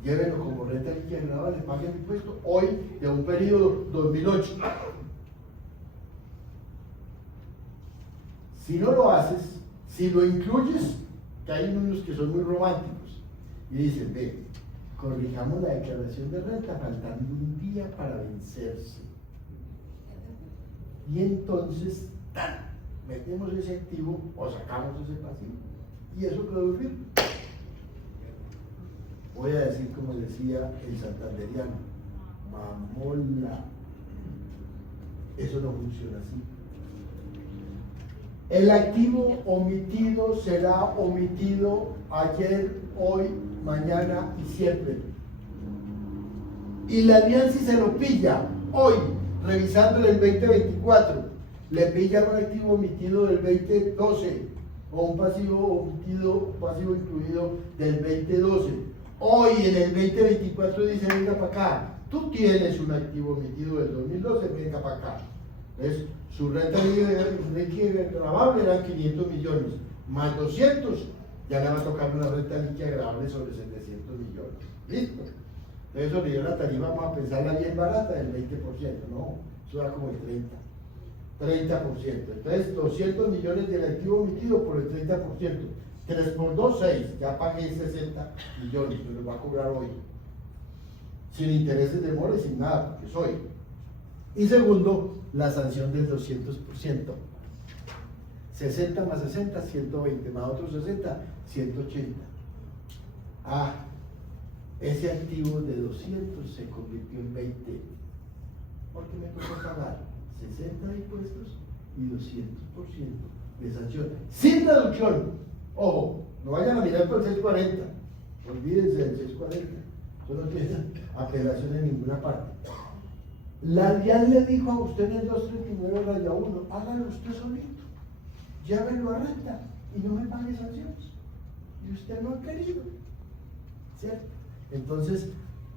Llévenlo como renta líquida agravable, pague el impuesto hoy de un periodo 2008. Si no lo haces, si lo incluyes, que hay unos que son muy románticos y dicen, ve, corrijamos la declaración de renta faltando un día para vencerse. Y entonces, ¡tan!, metemos ese activo o sacamos ese pasivo. Y eso quedó firme. Voy a decir como decía el santanderiano, mamola. Eso no funciona así. El activo omitido será omitido ayer, hoy, mañana y siempre. Y la alianza, si se lo pilla hoy, revisándole el 2024, le pillan un activo omitido del 2012 o un pasivo omitido, pasivo incluido del 2012. Hoy en el 2024 dice, venga para acá, tú tienes un activo omitido del 2012, venga para acá. ¿Ves? Su renta líquida agravable eran 500 millones, más 200, ya le va a tocar una renta líquida agravable sobre 700 millones. ¿Listo? Entonces eso le dio la tarifa, vamos a pensarla bien barata, del 20%, no, eso da como el 30%. Entonces 200 millones del activo omitido por el 30%. 3 por 2, 6, ya pagué 60 millones, me lo va a cobrar hoy. Sin intereses de mora y sin nada, porque soy. Y segundo, la sanción del 200%. 60 más 60, 120, más otros 60, 180. Ah, ese activo de 200 se convirtió en 20. Porque me tocó pagar 60 de impuestos y 200% de sanción. Sin reducción. Ojo, no vayan a mirar por el 640. Olvídense del 640. Eso no tiene apelación en ninguna parte. La DIAN le dijo a usted en el 239-1, hágalo usted solito, llévenlo a renta y no me pague sanciones. Y usted no ha querido, ¿cierto? Entonces,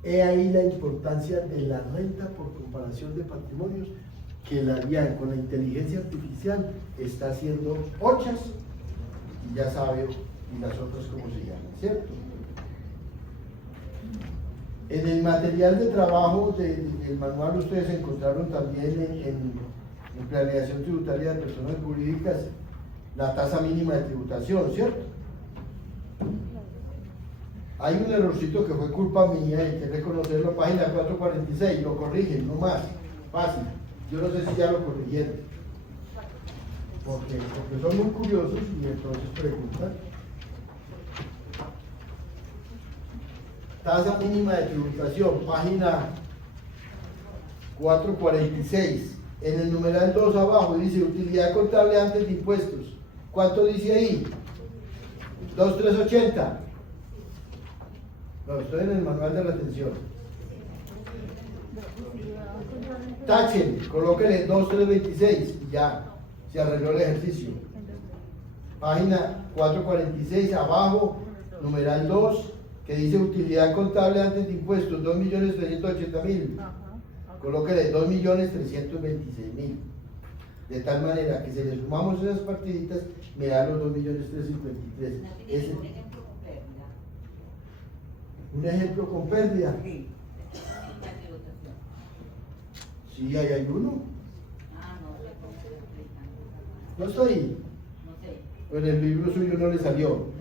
he ahí la importancia de la renta por comparación de patrimonios, que la DIAN con la inteligencia artificial está haciendo ochas y ya sabe, y las otras cómo se llaman, ¿cierto? En el material de trabajo del manual ustedes encontraron también en planeación tributaria de personas jurídicas la tasa mínima de tributación, ¿cierto? Hay un errorcito que fue culpa mía, hay que reconocerlo, página 446, lo corrigen, no más, fácil. Yo no sé si ya lo corrigieron, porque son muy curiosos y entonces preguntan. Tasa mínima de tributación, página 446, en el numeral 2 abajo dice utilidad contable antes de impuestos. ¿Cuánto dice ahí? 2.380. No, estoy en el manual de retención. Tachen, colóquenle 2.326 y ya, se arregló el ejercicio. Página 446 abajo, numeral 2. Que dice utilidad contable antes de impuestos, 2.380.000. Colóquele 2.326.000. De tal manera que si le sumamos esas partiditas, me da los 2.353.000. Un ejemplo con pérdida. Sí, ahí hay uno. ¿No está ahí? O en el libro suyo no le salió.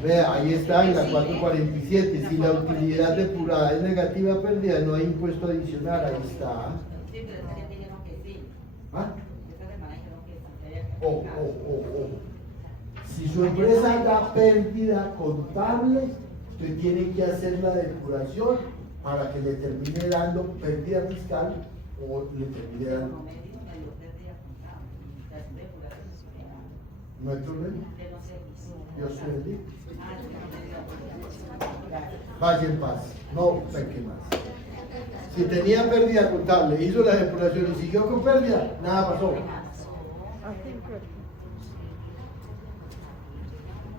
Vea, ahí está en la 447. Si la utilidad depurada es negativa pérdida, no hay impuesto adicional. Ahí está. ¿Ah? Si su empresa da pérdida contable, usted tiene que hacer la depuración para que le termine dando pérdida fiscal o le termine dando. No hay problema. Dios te bendiga. Vaya en paz, no peque más. Si tenía pérdida contable, hizo la depuración y siguió con pérdida, nada pasó.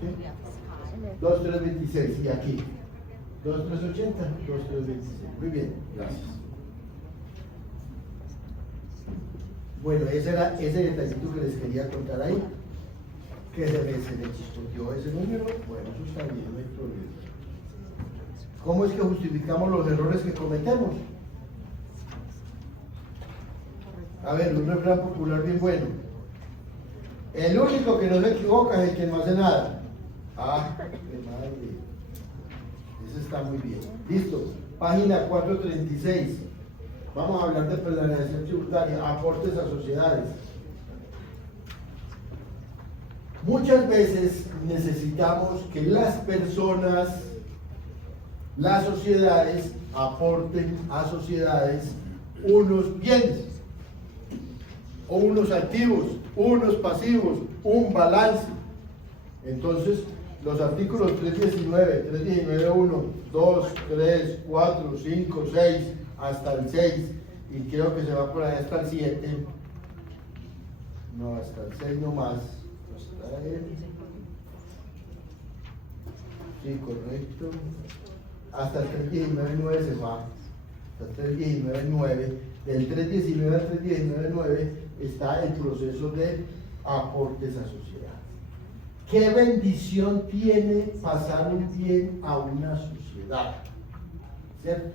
¿Qué? 2326 y aquí 2380, 2326. Muy bien, gracias. Bueno, ese era ese detallito que les quería contar ahí. Que se me chispoteó ese número. Bueno, eso está bien, no hay problema. ¿Cómo es que justificamos los errores que cometemos? A ver, un refrán popular bien bueno. El único que no se equivoca es el que no hace nada. Ah, qué madre. Eso está muy bien. Listo. Página 436. Vamos a hablar de planeación tributaria, aportes a sociedades. Muchas veces necesitamos que las personas, las sociedades, aporten a sociedades unos bienes, o unos activos, unos pasivos, un balance. Entonces, los artículos 319, 319.1, 2, 3, 4, 5, 6, hasta el 6, y creo que se va por ahí hasta el 7, no, hasta el 6 nomás, hasta el... sí, correcto, hasta el 319.9 se va, hasta el 319.9, del 319 al 319.9 está el proceso de aportes a sociedad. ¿Qué bendición tiene pasar un bien a una sociedad? ¿Cierto?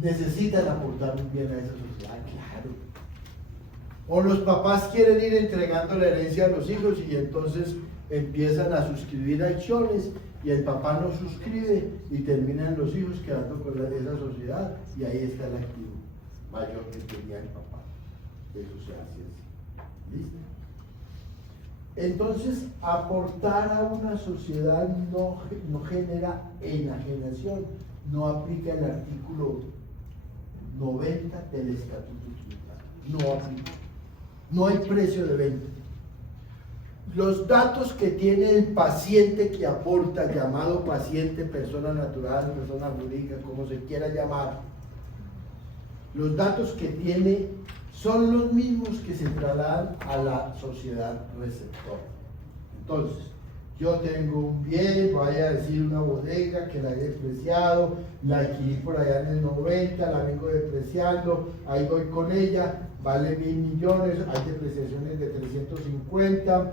Necesitan aportar un bien a esa sociedad, claro. O los papás quieren ir entregando la herencia a los hijos y entonces empiezan a suscribir acciones y el papá no suscribe y terminan los hijos quedando con esa sociedad y ahí está el activo mayor que tenía el papá. Eso se hace así. ¿Listo? Entonces, aportar a una sociedad no genera enajenación, no aplica el artículo 90 del Estatuto Tributario, no aplica, no hay precio de venta. Los datos que tiene el paciente que aporta, llamado paciente, persona natural, persona jurídica, como se quiera llamar, los datos que tiene son los mismos que se trasladan a la sociedad receptora. Entonces, yo tengo un bien, vaya a decir una bodega que la he depreciado, la adquirí por allá en el 90, la vengo depreciando, ahí voy con ella, vale 1.000 millones, hay depreciaciones de 350,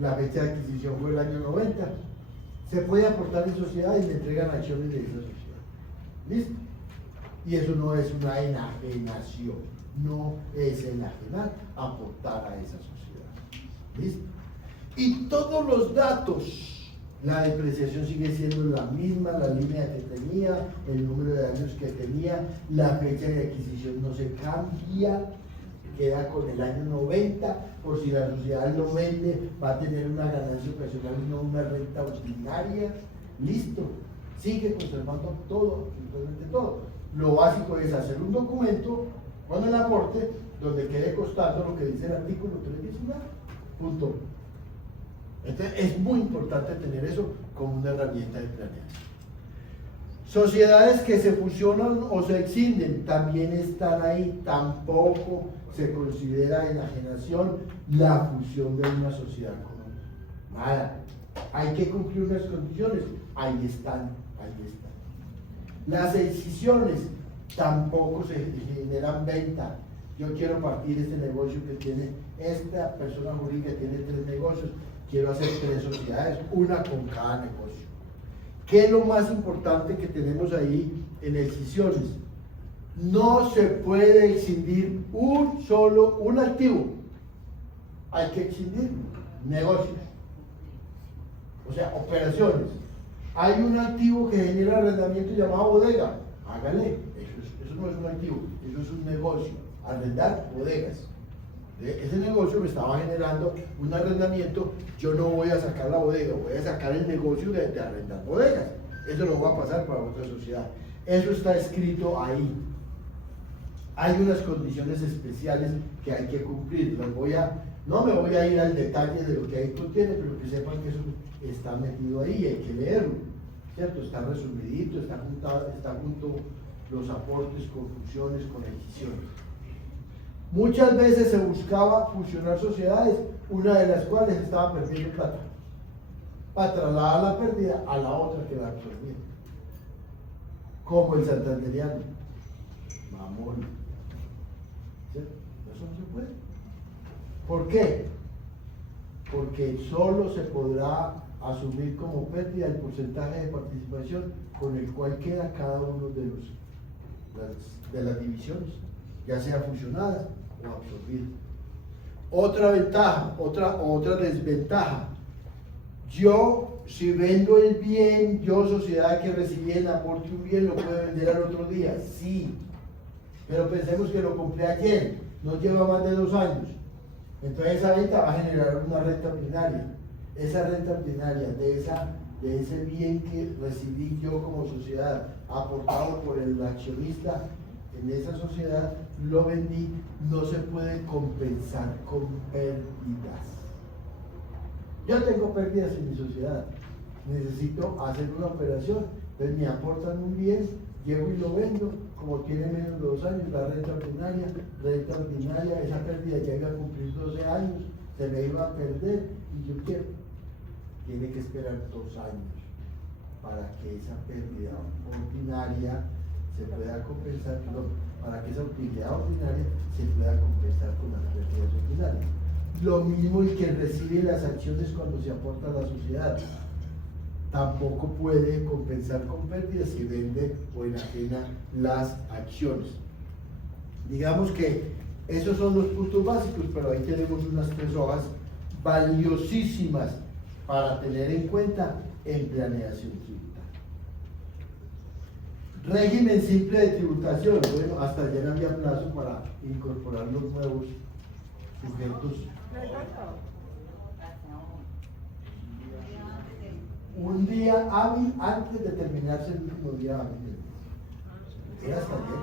la fecha de adquisición fue el año 90. Se puede aportar en sociedad y le entregan acciones de esa sociedad. ¿Listo? Y eso no es una enajenación. No es enajenar, aportar a esa sociedad. ¿Listo? Y todos los datos, la depreciación sigue siendo la misma, la línea que tenía, el número de años que tenía, la fecha de adquisición no se cambia, queda con el año 90, por si la sociedad lo vende, va a tener una ganancia ocasional y no una renta ordinaria. Listo, sigue conservando todo, absolutamente todo. Lo básico es hacer un documento con el aporte donde quede constando lo que dice el artículo 319. Punto. Entonces es muy importante tener eso como una herramienta de planeación. Sociedades que se fusionan o se extienden también están ahí, tampoco se considera enajenación la fusión de una sociedad con otra. Nada. Hay que cumplir unas condiciones. Ahí están, ahí están. Las escisiones tampoco se generan venta. Yo quiero partir este negocio que tiene esta persona jurídica, tiene 3 negocios, quiero hacer 3 sociedades, una con cada negocio. ¿Qué es lo más importante que tenemos ahí en escisiones? No se puede excindir un activo. Hay que excindir negocios, o sea, operaciones. Hay un activo que genera arrendamiento llamado bodega, hágale, eso no es un activo, eso es un negocio, arrendar bodegas. Ese negocio me estaba generando un arrendamiento, yo no voy a sacar la bodega, voy a sacar el negocio de arrendar bodegas. Eso no va a pasar para otra sociedad. Eso está escrito ahí. Hay unas condiciones especiales que hay que cumplir, las voy a No me voy a ir al detalle de lo que ahí contiene, pero que sepan que eso está metido ahí, hay que leerlo, ¿cierto? Está resumidito, está junto los aportes, conclusiones, con decisiones. Muchas veces se buscaba fusionar sociedades, una de las cuales estaba perdiendo plata, para trasladar la pérdida a la otra que la absorbía, como el santanderiano. Mamón. ¿Cierto? Eso no se puede. ¿Por qué? Porque solo se podrá asumir como pérdida el porcentaje de participación con el cual queda cada uno de las divisiones, ya sea fusionadas o absorbidas. Otra ventaja, otra desventaja. Yo, si vendo el bien, yo, sociedad que recibí el aporte un bien, lo puedo vender al otro día, sí. Pero pensemos que lo compré ayer, no lleva más de 2 años. Entonces esa venta va a generar una renta ordinaria. Esa renta ordinaria de ese bien que recibí yo como sociedad, aportado por el accionista en esa sociedad, lo vendí, no se puede compensar con pérdidas. Yo tengo pérdidas en mi sociedad, necesito hacer una operación, entonces me aportan un bien, llego y lo vendo, como tiene menos de 2 años, la renta ordinaria, esa pérdida ya iba a cumplir 12 años, se me iba a perder y yo quiero. Tiene que esperar 2 años para que esa pérdida ordinaria se pueda compensar, para que esa utilidad ordinaria se pueda compensar con las pérdidas ordinarias. Lo mismo el que recibe las acciones cuando se aporta a la sociedad. Tampoco puede compensar con pérdidas si vende o enajena las acciones. Digamos que esos son los puntos básicos, pero ahí tenemos unas 3 hojas valiosísimas para tener en cuenta en planeación tributaria. Régimen simple de tributación. Bueno, hasta ayer había plazo para incorporar los nuevos sujetos. Un día hábil antes de terminarse el último día hábil. Era hasta ayer.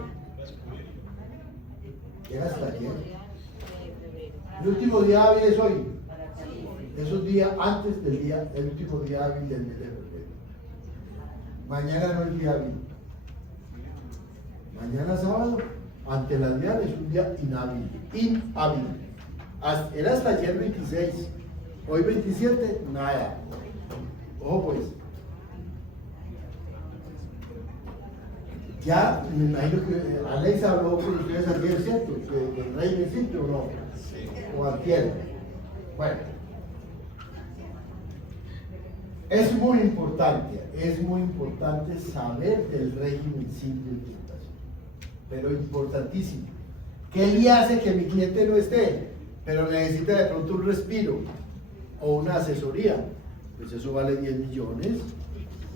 Era hasta ayer. El último día hábil es hoy. Esos días antes del día, el último día hábil del mes de febrero. Mañana no es día hábil. Mañana sábado, ante la DIAN, es un día inhábil. Era hasta ayer 26. Hoy 27, nada. Ojo pues. Ya me imagino que Alex habló con ustedes ayer, ¿cierto? ¿El régimen simple o no? O antier. Bueno. Es muy importante saber del régimen simple de tributación, pero importantísimo. ¿Qué le hace que mi cliente no esté, pero necesita de pronto un respiro o una asesoría? Pues eso vale 10 millones.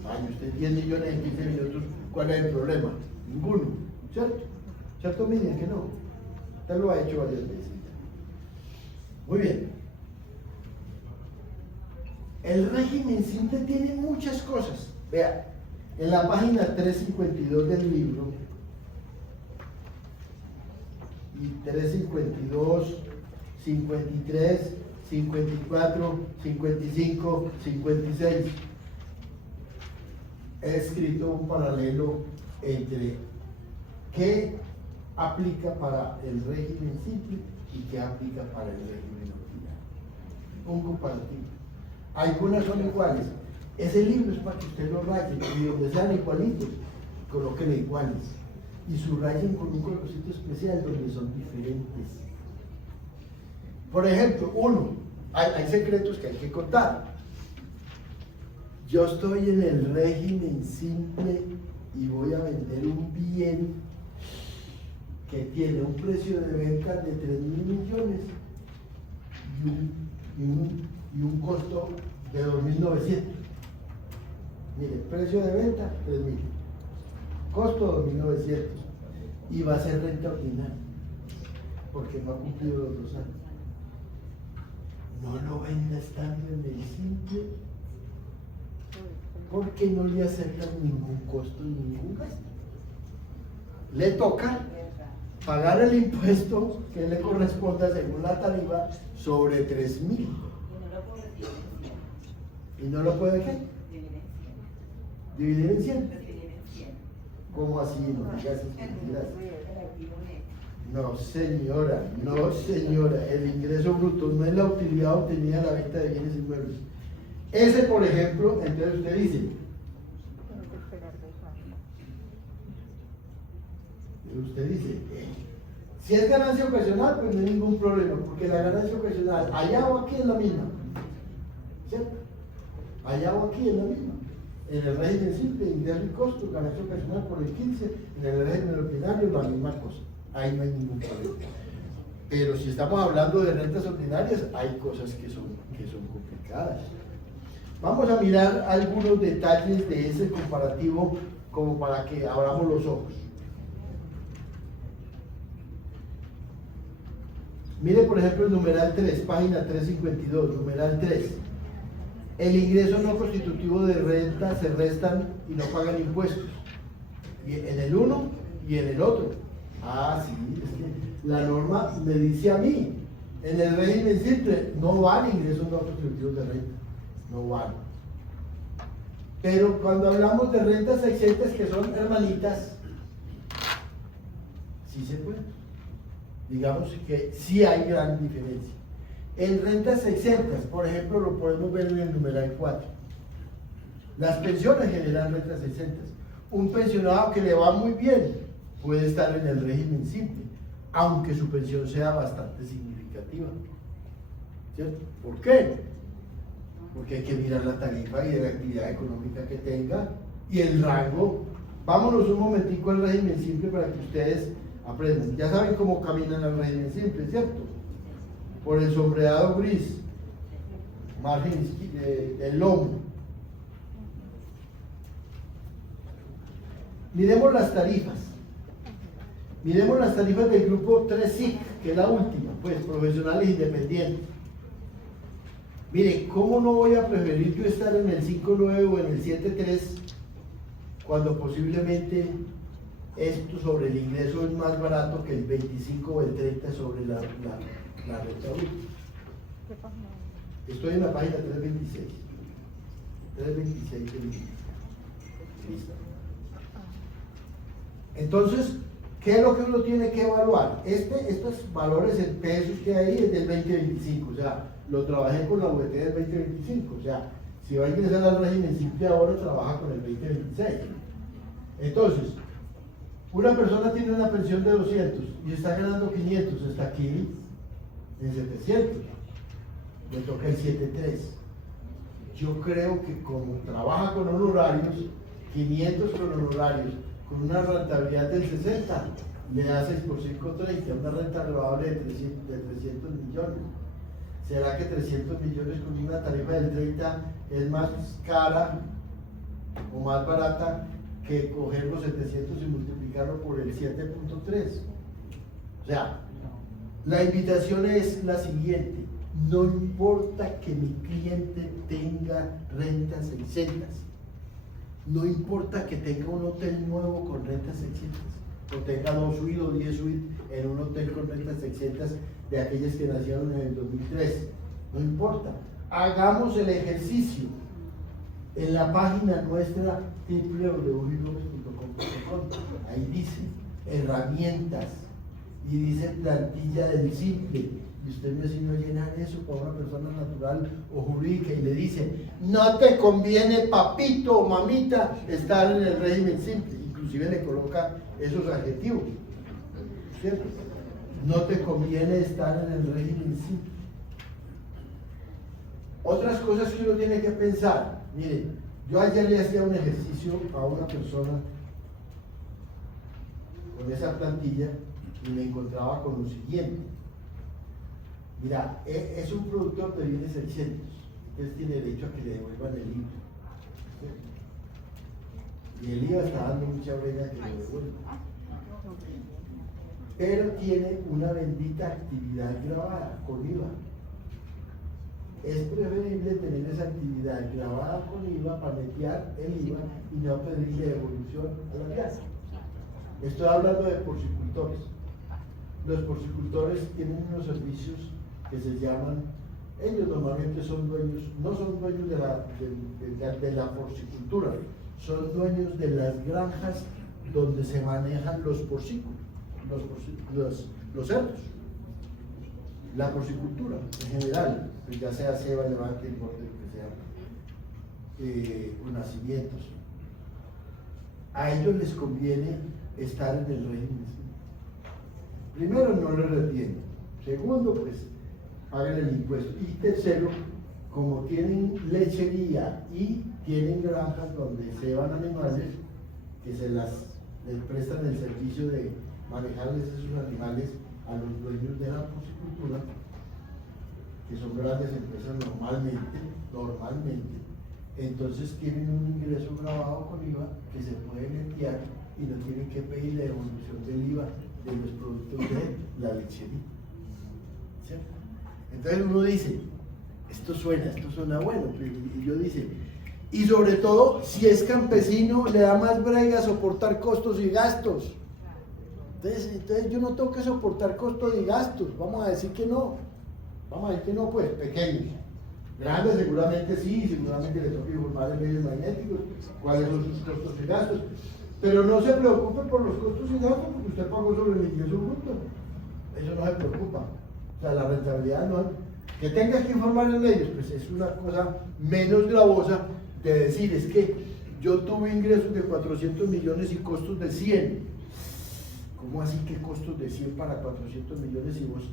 Ay, usted 10 millones en 15 minutos, ¿cuál es el problema? Ninguno, ¿cierto? ¿Cierto, Miriam? Que no. Usted lo ha hecho varias veces. Muy bien. El régimen simple tiene muchas cosas. Vea, en la página 352 del libro, y 352, 53, 54, 55, 56, he escrito un paralelo entre qué aplica para el régimen simple y qué aplica para el régimen ordinario. Un comparativo. Algunas son iguales. Ese libro es para que usted lo raye y donde sean igualitos, colóquenle iguales y subrayen con un colorcito especial donde son diferentes. Por ejemplo, hay secretos que hay que contar. Yo estoy en el régimen simple y voy a vender un bien que tiene un precio de venta de 3.000 millones y un costo de 2.900. Mire, precio de venta 3.000, costo 2.900 y va a ser renta ordinaria porque no ha cumplido los 2 años. No lo venda estando en el simple porque no le aceptan ningún costo y ningún gasto. Le toca pagar el impuesto que le corresponda según la tarifa sobre 3.000. ¿Y no lo puede qué? ¿Dividir en 100? ¿Cómo así? No digas esas mentiras. No señora, no señora, el ingreso bruto no es la utilidad obtenida de la venta de bienes inmuebles. Ese, por ejemplo, entonces usted dice, si es ganancia ocasional, pues no hay ningún problema, porque la ganancia ocasional, allá o aquí es la misma, ¿cierto? Allá o aquí es la misma. En el régimen simple, ingreso y costo, ganancia ocasional por el 15, en el régimen ordinario, la misma cosa. Ahí no hay ningún problema. Pero si estamos hablando de rentas ordinarias, hay cosas que son complicadas. Vamos a mirar algunos detalles de ese comparativo como para que abramos los ojos. Mire, por ejemplo, el numeral 3, página 352, numeral 3. El ingreso no constitutivo de renta se restan y no pagan impuestos. Y en el uno y en el otro. Ah, sí, es que la norma me dice a mí, en el régimen simple no van ingresos no constitutivos de renta, no van. Pero cuando hablamos de rentas exentas que son hermanitas, sí se puede. Digamos que sí hay gran diferencia. En rentas exentas, por ejemplo, lo podemos ver en el numeral 4. Las pensiones generan rentas exentas. Un pensionado que le va muy bien puede estar en el régimen simple, aunque su pensión sea bastante significativa. ¿Cierto? ¿Por qué? Porque hay que mirar la tarifa y la actividad económica que tenga y el rango. Vámonos un momentico al régimen simple para que ustedes aprendan. Ya saben cómo caminan al régimen simple, ¿cierto? Por el sombreado gris, margen del lomo. Miremos las tarifas. Miremos las tarifas del grupo 3SIC, que es la última, pues profesionales independientes. Mire, ¿cómo no voy a preferir yo estar en el 5.9 o en el 7.3 cuando posiblemente esto sobre el ingreso es más barato que el 25 o el 30 sobre la renta bruta? Estoy en la página 326. 326 del libro. Listo. Entonces, ¿qué es lo que uno tiene que evaluar? Estos valores en pesos que hay es del 2025, o sea, lo trabajé con la VT del 2025, o sea, si va a ingresar al régimen simple ahora, trabaja con el 2026. Entonces, una persona tiene una pensión de 200 y está ganando 500, está aquí en 700, le toca el 7.3. Yo creo que como trabaja con honorarios, 500 con honorarios, con una rentabilidad del 60, le da 6 por 5, 30, una renta renovable de 300 millones. ¿Será que 300 millones con una tarifa del 30 es más cara o más barata que coger los 700 y multiplicarlo por el 7.3? O sea, la invitación es la siguiente: no importa que mi cliente tenga rentas exentas, no importa que tenga un hotel nuevo con rentas exentas, o tenga 2 suites o 10 suites en un hotel con rentas exentas de aquellas que nacieron en el 2003, no importa. Hagamos el ejercicio en la página nuestra www.gomez.com. Ahí dice herramientas y dice plantilla del simple, y usted me enseñó a llenar eso para una persona natural o jurídica y le dice: no te conviene, papito o mamita, estar en el régimen simple. Inclusive le coloca esos adjetivos, ¿cierto? No te conviene estar en el régimen simple. Otras cosas que uno tiene que pensar. Miren, yo ayer le hacía un ejercicio a una persona con esa plantilla y me encontraba con lo siguiente. Mira, es un productor de bienes exentos, entonces tiene derecho a que le devuelvan el IVA. Y el IVA está dando mucha brega que le devuelva. Pero tiene una bendita actividad grabada con IVA. Es preferible tener esa actividad grabada con IVA para netear el IVA y no pedirle devolución a la casa. Estoy hablando de porcicultores. los porcicultores tienen unos servicios que se llaman, ellos normalmente son dueños, no son dueños de la porcicultura, son dueños de las granjas donde se manejan los porcículos, los cerdos. La porcicultura en general, pues ya sea ceba, levante, engorde, lo que sea, o nacimientos. A ellos les conviene estar en el régimen. Primero, no les retienen. Segundo, pues, pagan el impuesto. Y tercero, como tienen lechería y tienen granjas donde ceban animales, que les prestan el servicio de manejarles esos animales a los dueños de la porcicultura, que son grandes empresas normalmente, entonces tienen un ingreso grabado con IVA que se pueden enviar y no tienen que pedir la devolución del IVA de los productos de la lechería. ¿Cierto? Entonces uno dice, esto suena bueno, y yo dice, y sobre todo, si es campesino, le da más brega soportar costos y gastos. Entonces yo no tengo que soportar costos y gastos, vamos a decir que no, pues pequeños. Grandes seguramente sí, seguramente le toca informar en medios magnéticos cuáles son sus costos y gastos, pero no se preocupe por los costos y gastos porque usted pagó sobre el ingreso bruto, eso no se preocupa, o sea, la rentabilidad no, que tengas que informar en medios, pues es una cosa menos gravosa de decir, es que yo tuve ingresos de 400 millones y costos de 100. ¿Cómo así que costos de 100 para 400 millones y vos,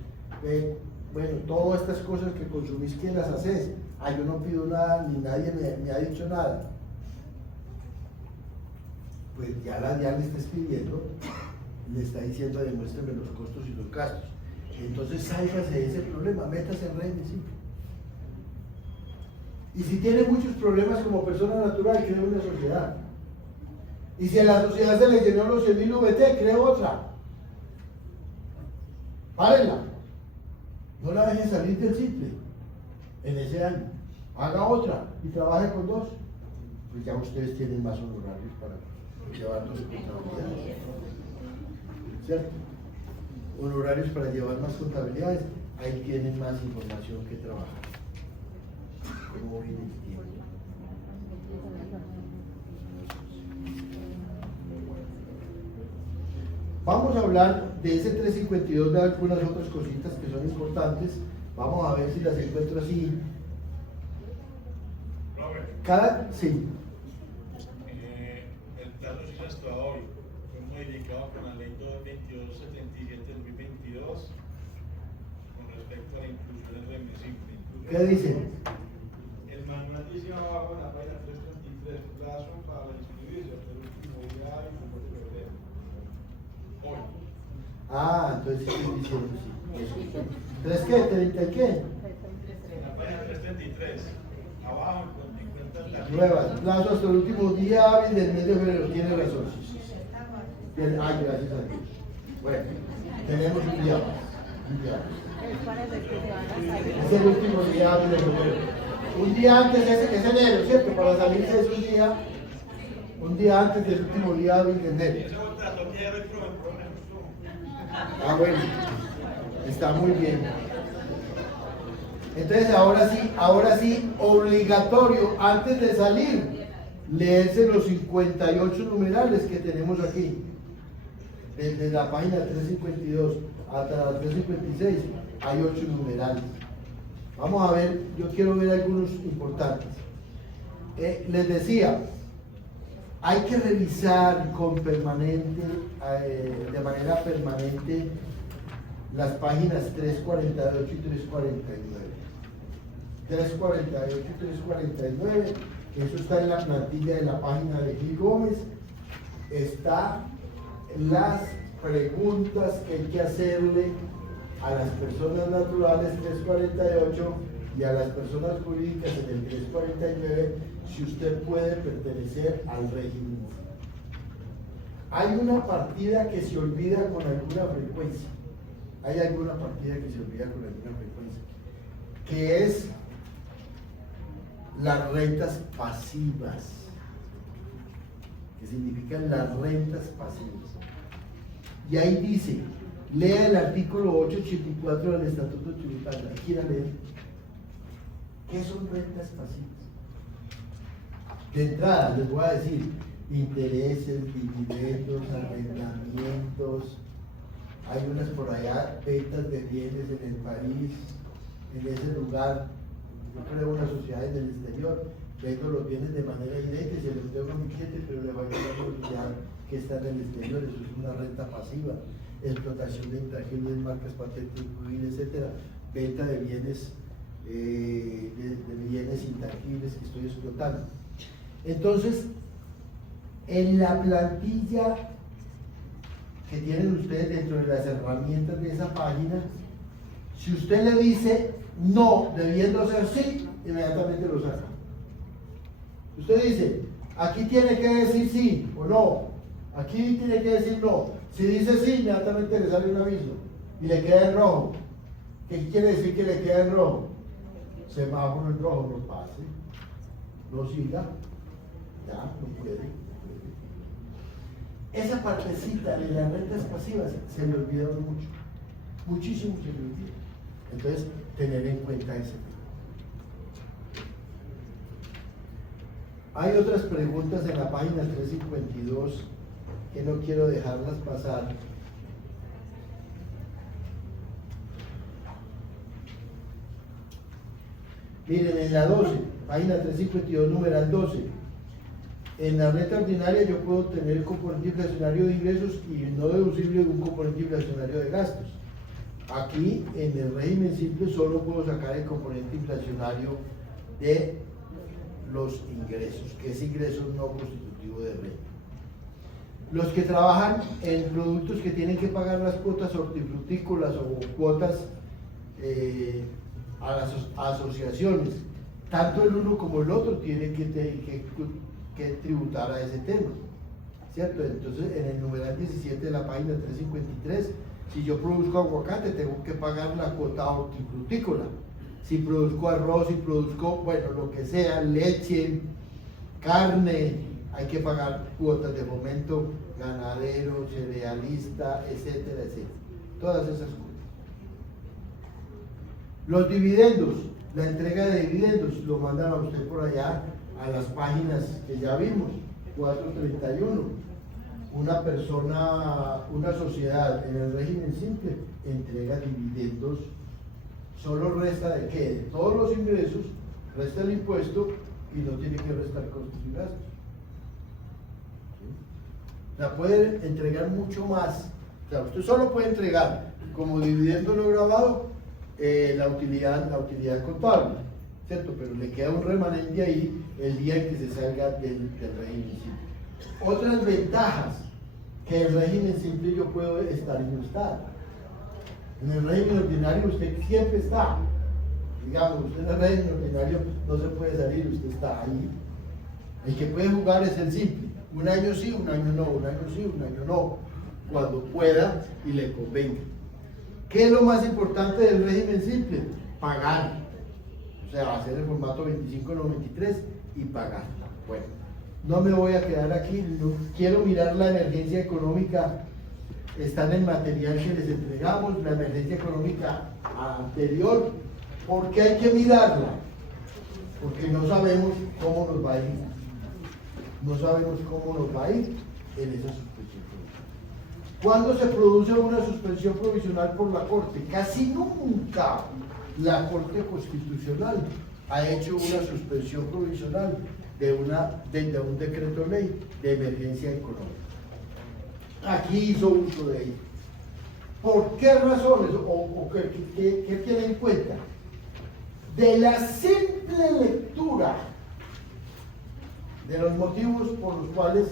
bueno, todas estas cosas que consumís, ¿qué las haces? Yo no pido nada, ni nadie me ha dicho nada. Pues ya le está escribiendo, le está diciendo, demuéstrame los costos y los gastos. Entonces sálgase de ese problema, métase en régimen simple. Y si tiene muchos problemas como persona natural, cree una sociedad. Y si a la sociedad se le llenó los 100.000 VT, cree otra. Párenla. No la dejen salir del simple en ese año. Haga otra y trabaje con dos. Pues ya ustedes tienen más honorarios para llevar sus contabilidades. ¿Cierto? Honorarios para llevar más contabilidades. Ahí tienen más información que trabajar. ¿Cómo viene el tiempo? Vamos a hablar de ese 352 de algunas otras cositas que son importantes. Vamos a ver si las encuentro así. Sí. El plazo sí hasta hoy fue modificado con la ley 2277 del 2022 con respecto a la inclusión del régimen simple. ¿Qué dice? El manual dice abajo en la página 333, plazo para inscribirse hasta el último día y como de febrero. Hoy. Entonces sí estoy diciendo sí. ¿Tres qué? ¿30 qué? En la página 333, abajo encuentran la Nuevas, plazo hasta el último día hábil del mes de febrero. Tiene razón. Gracias a Dios. Bueno, tenemos un día más. Es el último día hábil de febrero. Un día antes es enero, ¿cierto? Para salirse es un día antes del último día hábil de enero. Bueno, está muy bien. Entonces ahora sí, obligatorio, antes de salir, leerse los 58 numerales que tenemos aquí. Desde la página 352 hasta la 356 hay 8 numerales. Vamos a ver, yo quiero ver algunos importantes. Les decía, hay que revisar de manera permanente las páginas 348 y 349. 348 y 349, eso está en la plantilla de la página de Gil Gómez. Está las preguntas que hay que hacerle a las personas naturales 348 y a las personas jurídicas en el 349 si usted puede pertenecer al régimen. Hay una partida que se olvida con alguna frecuencia. Hay alguna partida que se olvida con alguna frecuencia, que es las rentas pasivas. ¿Qué significan las rentas pasivas? Y ahí dice, Lea el artículo 884 del Estatuto Tributario. Aquí la ley. ¿Qué son rentas pasivas? De entrada, les voy a decir, intereses, dividendos, arrendamientos, hay unas por allá, ventas de bienes en el país, en ese lugar. Yo creo una sociedad en el exterior, vendo los bienes de manera directa y se los tengo a mi cliente, pero le va a ayudar a sociedad que está en el exterior. Eso es una renta pasiva. Explotación de intangibles, marcas, patentes, etcétera, venta de bienes, de bienes intangibles que estoy explotando. Entonces, en la plantilla que tienen ustedes dentro de las herramientas de esa página, si usted le dice no, debiendo ser sí, inmediatamente lo saca. Usted dice, aquí tiene que decir sí o no, aquí tiene que decir no. Si dice sí, inmediatamente le sale un aviso y le queda en rojo. ¿Qué quiere decir que le queda en rojo? Semáforo en rojo, no pase, no siga, ya, no puede. Esa partecita de las rentas pasivas se me olvidaron mucho, muchísimo se me olvidó. Entonces, tener en cuenta ese tema. Hay otras preguntas en la página 352 que no quiero dejarlas pasar. Miren, en la 12, página 352, numeral 12. En la renta ordinaria yo puedo tener el componente inflacionario de ingresos y no deducible de un componente inflacionario de gastos. Aquí, en el régimen simple, solo puedo sacar el componente inflacionario de los ingresos, que es ingreso no constitutivo de renta. Los que trabajan en productos que tienen que pagar las cuotas hortifrutícolas o cuotas a las asociaciones, tanto el uno como el otro tienen que tributar a ese tema, ¿cierto? Entonces, en el numeral 17 de la página 353, si yo produzco aguacate, tengo que pagar la cuota hortifrutícola. Si produzco arroz, si produzco, bueno, lo que sea, leche, carne, hay que pagar cuotas de fomento ganadero, cerealista, etcétera, etcétera. Todas esas cosas. Los dividendos, la entrega de dividendos, lo mandan a usted por allá a las páginas que ya vimos, 431. Una persona, una sociedad en el régimen simple entrega dividendos, solo resta de qué? De todos los ingresos, resta el impuesto y no tiene que restar costos y gastos. ¿Sí? O sea, puede entregar mucho más. O sea, usted solo puede entregar como dividendo no grabado la utilidad contable, ¿cierto? Pero le queda un remanente ahí el día en que se salga del régimen simple. Otras ventajas que el régimen simple yo puedo estar y no estar. En el régimen ordinario usted siempre está. Digamos, usted en el régimen ordinario no se puede salir, usted está ahí. El que puede jugar es el simple. Un año sí, un año no, un año sí, un año no. Cuando pueda y le convenga. ¿Qué es lo más importante del régimen simple? Pagar. O sea, hacer el formato 2593 y pagar. Bueno, no me voy a quedar aquí, no, quiero mirar la emergencia económica. Está en el material que les entregamos, la emergencia económica anterior. ¿Por qué hay que mirarla? Porque no sabemos cómo nos va a ir. No sabemos cómo nos va a ir en esa suspensión. ¿Cuándo se produce una suspensión provisional por la Corte? Casi nunca la Corte Constitucional ha hecho una suspensión provisional de un decreto ley de emergencia económica. Aquí hizo uso de ello. ¿Por qué razones? ¿O qué tiene en cuenta? De la simple lectura de los motivos por los cuales,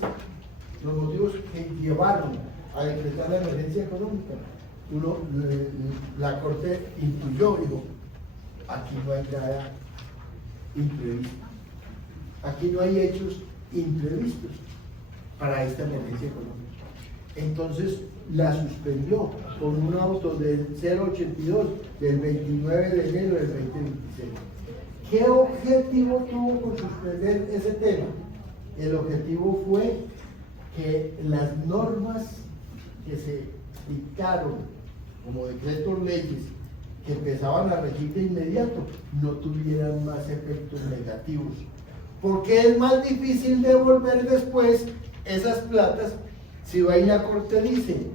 los motivos que llevaron a decretar la emergencia económica, la Corte intuyó, dijo, aquí no hay nada imprevisto, aquí no hay hechos imprevistos para esta emergencia económica. Entonces la suspendió con un auto del 082 del 29 de enero del 2026. ¿Qué objetivo tuvo con suspender ese tema? El objetivo fue que las normas que se dictaron como decretos leyes que empezaban a regir de inmediato, no tuvieran más efectos negativos. Porque es más difícil devolver después esas platas si va y la corte dice,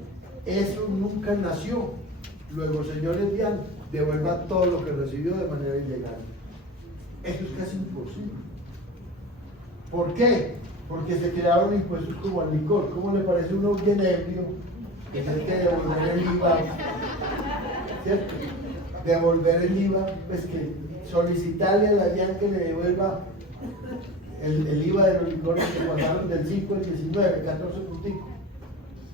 eso nunca nació. Luego, señores, bien, devuelva todo lo que recibió de manera ilegal. Eso es casi imposible. ¿Por qué? Porque se crearon impuestos como al licor. ¿Cómo le parece uno bien ebrio que tiene que devolver el IVA? ¿Cierto? Devolver el IVA, pues que solicitarle a la DIAN que le devuelva el IVA de los licores que pasaron del 5 al 19, 14 punticos.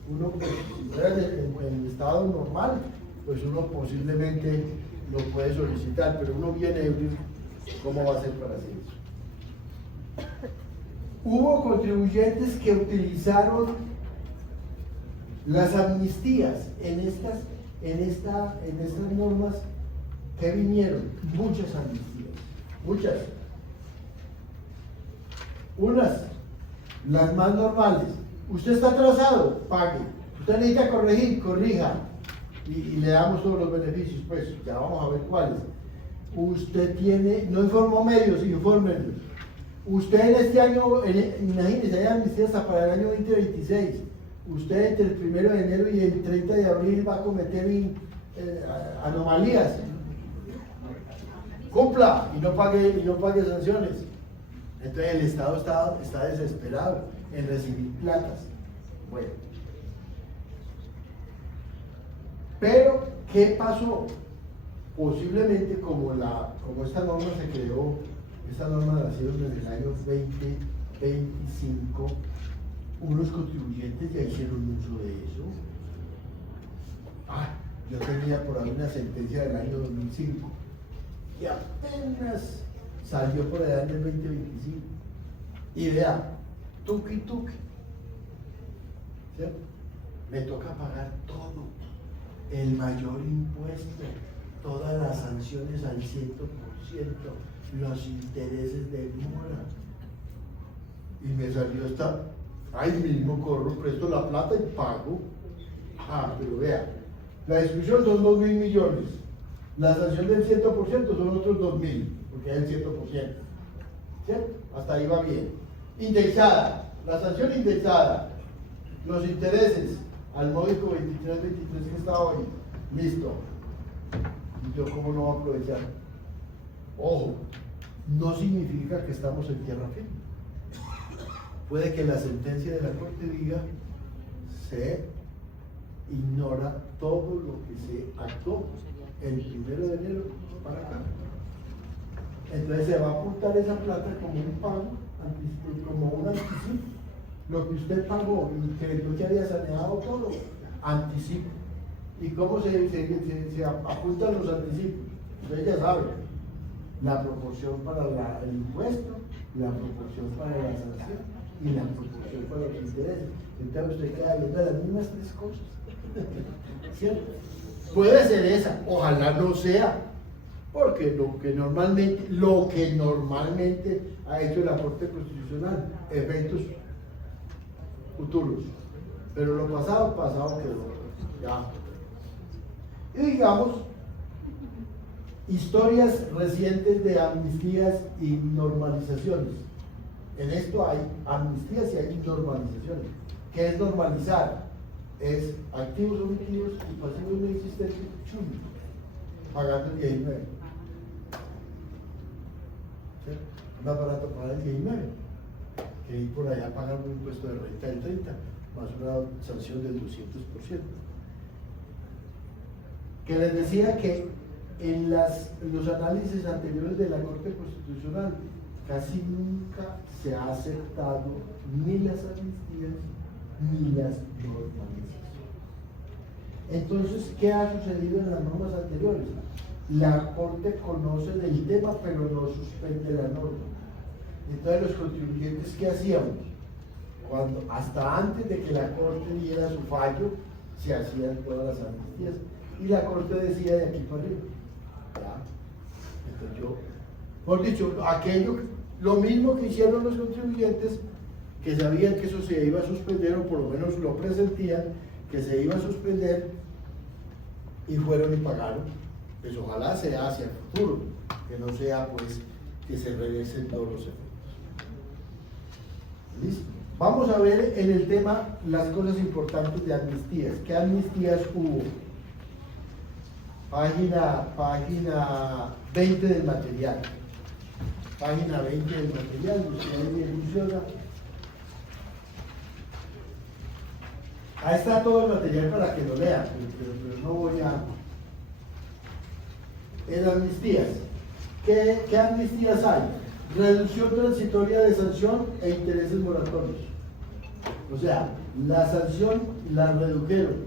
Uno, pues, si fuera en estado normal, pues uno posiblemente lo puede solicitar, pero uno bien ebrio, ¿cómo va a ser para hacer eso? Hubo contribuyentes que utilizaron las amnistías en estas normas que vinieron, muchas amnistías, muchas. Unas, las más normales. Usted está atrasado, pague. Usted necesita corregir, corrija. Y le damos todos los beneficios, pues ya vamos a ver cuáles. Usted tiene, no informó medios, infórmenlos. Usted en este año, imagínense, hay amnistías hasta para el año 2026. Usted entre el 1 de enero y el 30 de abril va a cometer anomalías. Cumpla y no pague sanciones. Entonces el Estado está desesperado en recibir platas. Bueno. Pero, ¿qué pasó? Posiblemente como esta norma se creó, esta norma nació en el año 2025, unos contribuyentes ya hicieron uso de eso. Yo tenía por ahí una sentencia del año 2005 que apenas salió por allá en el 2025. Y vea, tuqui, ¿cierto? Me toca pagar todo, el mayor impuesto, todas las sanciones al 100%, los intereses de mora. Y me salió ahí mismo corro, presto la plata y pago. Pero vea, la discusión son 2.000 millones, la sanción del 100% son otros 2.000, porque es el 100%, ¿cierto? Hasta ahí va bien. Indexada, la sanción indexada, los intereses al módico 23 que está hoy, listo. ¿Y yo cómo no voy a aprovechar? Ojo, no significa que estamos en tierra firme. Puede que la sentencia de la Corte diga se ignora todo lo que se actuó el 1 de enero para acá. Entonces se va a apuntar esa plata como un pago, como un anticipo. Lo que usted pagó y creyó que había saneado todo, anticipo. ¿Y cómo se apuntan los anticipos? Ustedes ya saben, la proporción para el impuesto, la proporción para la sanción y la proporción para los intereses. Entonces usted queda viendo las mismas tres cosas. ¿Cierto? Puede ser esa, ojalá no sea, porque lo que normalmente ha hecho la Corte Constitucional, efectos futuros, pero lo pasado quedó, ya. Y digamos, historias recientes de amnistías y normalizaciones. En esto hay amnistías y hay normalizaciones. ¿Qué es normalizar? Es activos omitidos y pasivos no existentes, pagando el 19. ¿Cierto? Más barato pagar el 19 que ir por allá a pagar un impuesto de renta del 30 más una sanción del 200%. Que les decía que en los análisis anteriores de la Corte Constitucional casi nunca se ha aceptado ni las amnistías ni las normalizaciones. Entonces, ¿qué ha sucedido en las normas anteriores? La Corte conoce del tema pero no suspende la norma. Entonces los contribuyentes, ¿qué hacíamos? Hasta antes de que la Corte diera su fallo, se hacían todas las amnistías y la Corte decía de aquí para arriba. ¿Ya? Entonces por dicho, lo mismo que hicieron los contribuyentes, que sabían que eso se iba a suspender, o por lo menos lo presentían, que se iba a suspender, y fueron y pagaron. Pues ojalá sea hacia el futuro, que no sea pues que se regresen todos los efectos. ¿Listo? Vamos a ver en el tema las cosas importantes de amnistías. ¿Qué amnistías hubo? Página 20 del material. Página 20 del material, ustedes me funciona. Ahí está todo el material para que lo lean, pero no voy a... En amnistías, ¿qué amnistías hay? Reducción transitoria de sanción e intereses moratorios. O sea, la sanción la redujeron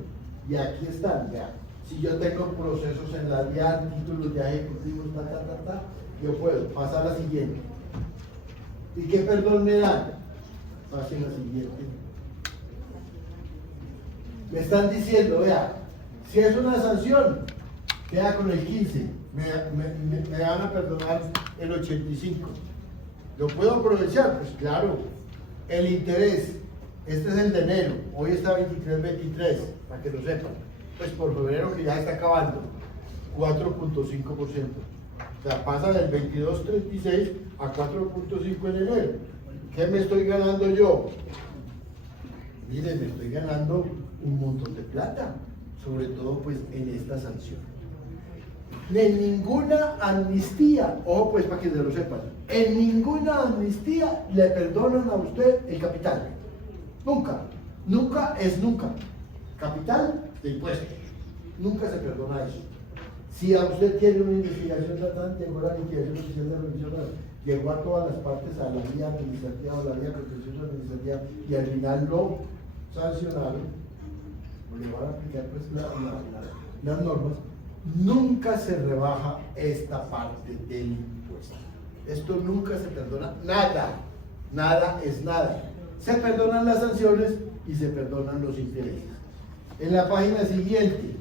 y aquí están, vean. Si yo tengo procesos en la DIAN, títulos ya ejecutivos, yo puedo pasar a la siguiente. ¿Y qué perdón me dan? Pase a la siguiente. Me están diciendo, vea, si es una sanción, queda con el 15, me van a perdonar el 85. ¿Lo puedo aprovechar? Pues claro, el interés, este es el de enero, hoy está 23, para que lo sepan. Pues por febrero que ya está acabando, 4.5%. O sea, pasa del 22.36 a 4.5 en enero. ¿Qué me estoy ganando yo? Mire, me estoy ganando un montón de plata, sobre todo pues en esta sanción. En ninguna amnistía, ojo pues para que se lo sepan, en ninguna amnistía le perdonan a usted el capital. Nunca, nunca es nunca. Capital de impuestos. Nunca se perdona eso. Si a usted tiene una investigación tratante, llegó la liquidación oficial de revisión, llegó a todas las partes, a la vía administrativa o la vía contenciosa administrativa, y al final lo sancionaron, o le van a aplicar pues las normas, nunca se rebaja esta parte del impuesto. Esto nunca se perdona, nada, nada es nada. Se perdonan las sanciones y se perdonan los intereses. En la página siguiente,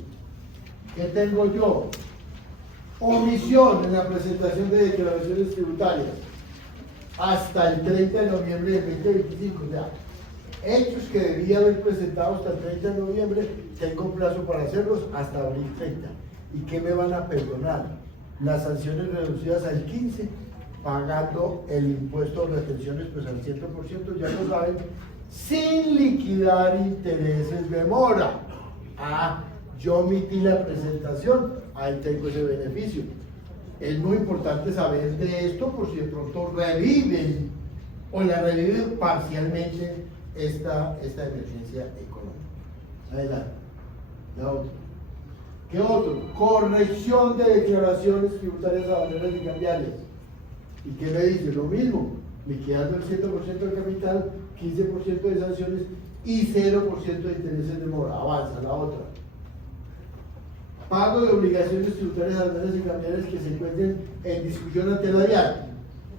¿qué tengo yo? Omisión en la presentación de declaraciones tributarias hasta el 30 de noviembre del 2025. O sea, hechos que debía haber presentado hasta el 30 de noviembre, tengo plazo para hacerlos hasta abril 30. ¿Y qué me van a perdonar? Las sanciones reducidas al 15%, pagando el impuesto de retenciones pues al 100%, ya lo saben, sin liquidar intereses de mora. Ah, yo omití la presentación, ahí tengo ese beneficio. Es muy importante saber de esto por si de pronto reviven o la reviven parcialmente esta emergencia económica. Adelante. La otra. ¿Qué otro? Corrección de declaraciones tributarias aduaneras y cambiarias. ¿Y qué me dice? Lo mismo, liquidando el 100% del capital, 15% de sanciones y 0% de intereses de mora. Avanza la otra. Pago de obligaciones tributarias aduaneras y cambiarias que se encuentren en discusión ante la DIAN,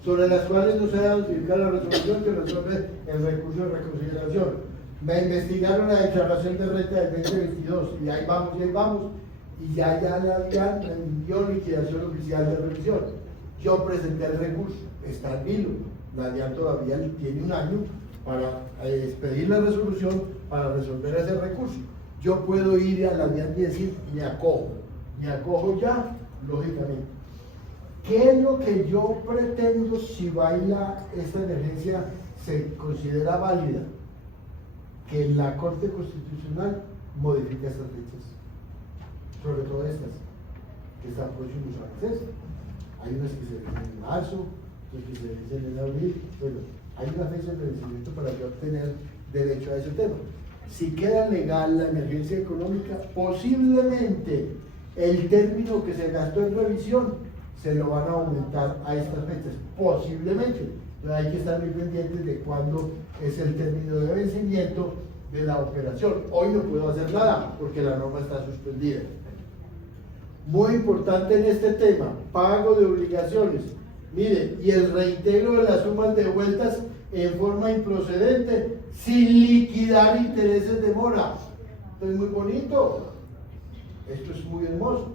sobre las cuales no se ha notificado la resolución que resuelve el recurso de reconsideración. Me investigaron la declaración de renta del 2022 y ahí vamos, y ya la DIAN me envió liquidación oficial de revisión. Yo presenté el recurso, está en vilo. La DIAN todavía tiene un año para expedir la resolución para resolver ese recurso. Yo puedo ir a la DIAN y decir, me acojo ya, lógicamente. ¿Qué es lo que yo pretendo si esta emergencia se considera válida? Que la Corte Constitucional modifique estas fechas, sobre todo estas, que están próximos a vencerse. Hay unas que se vencen en marzo, otras que se vencen en abril. Bueno, hay una fecha de vencimiento para yo obtener derecho a ese tema. Si queda legal la emergencia económica, posiblemente el término que se gastó en revisión se lo van a aumentar a estas fechas, posiblemente. Pero hay que estar muy pendientes de cuándo es el término de vencimiento de la operación. Hoy no puedo hacer nada porque la norma está suspendida. Muy importante en este tema, pago de obligaciones. Mire, y el reintegro de las sumas devueltas en forma improcedente, sin liquidar intereses de mora. Esto es muy bonito. Esto es muy hermoso.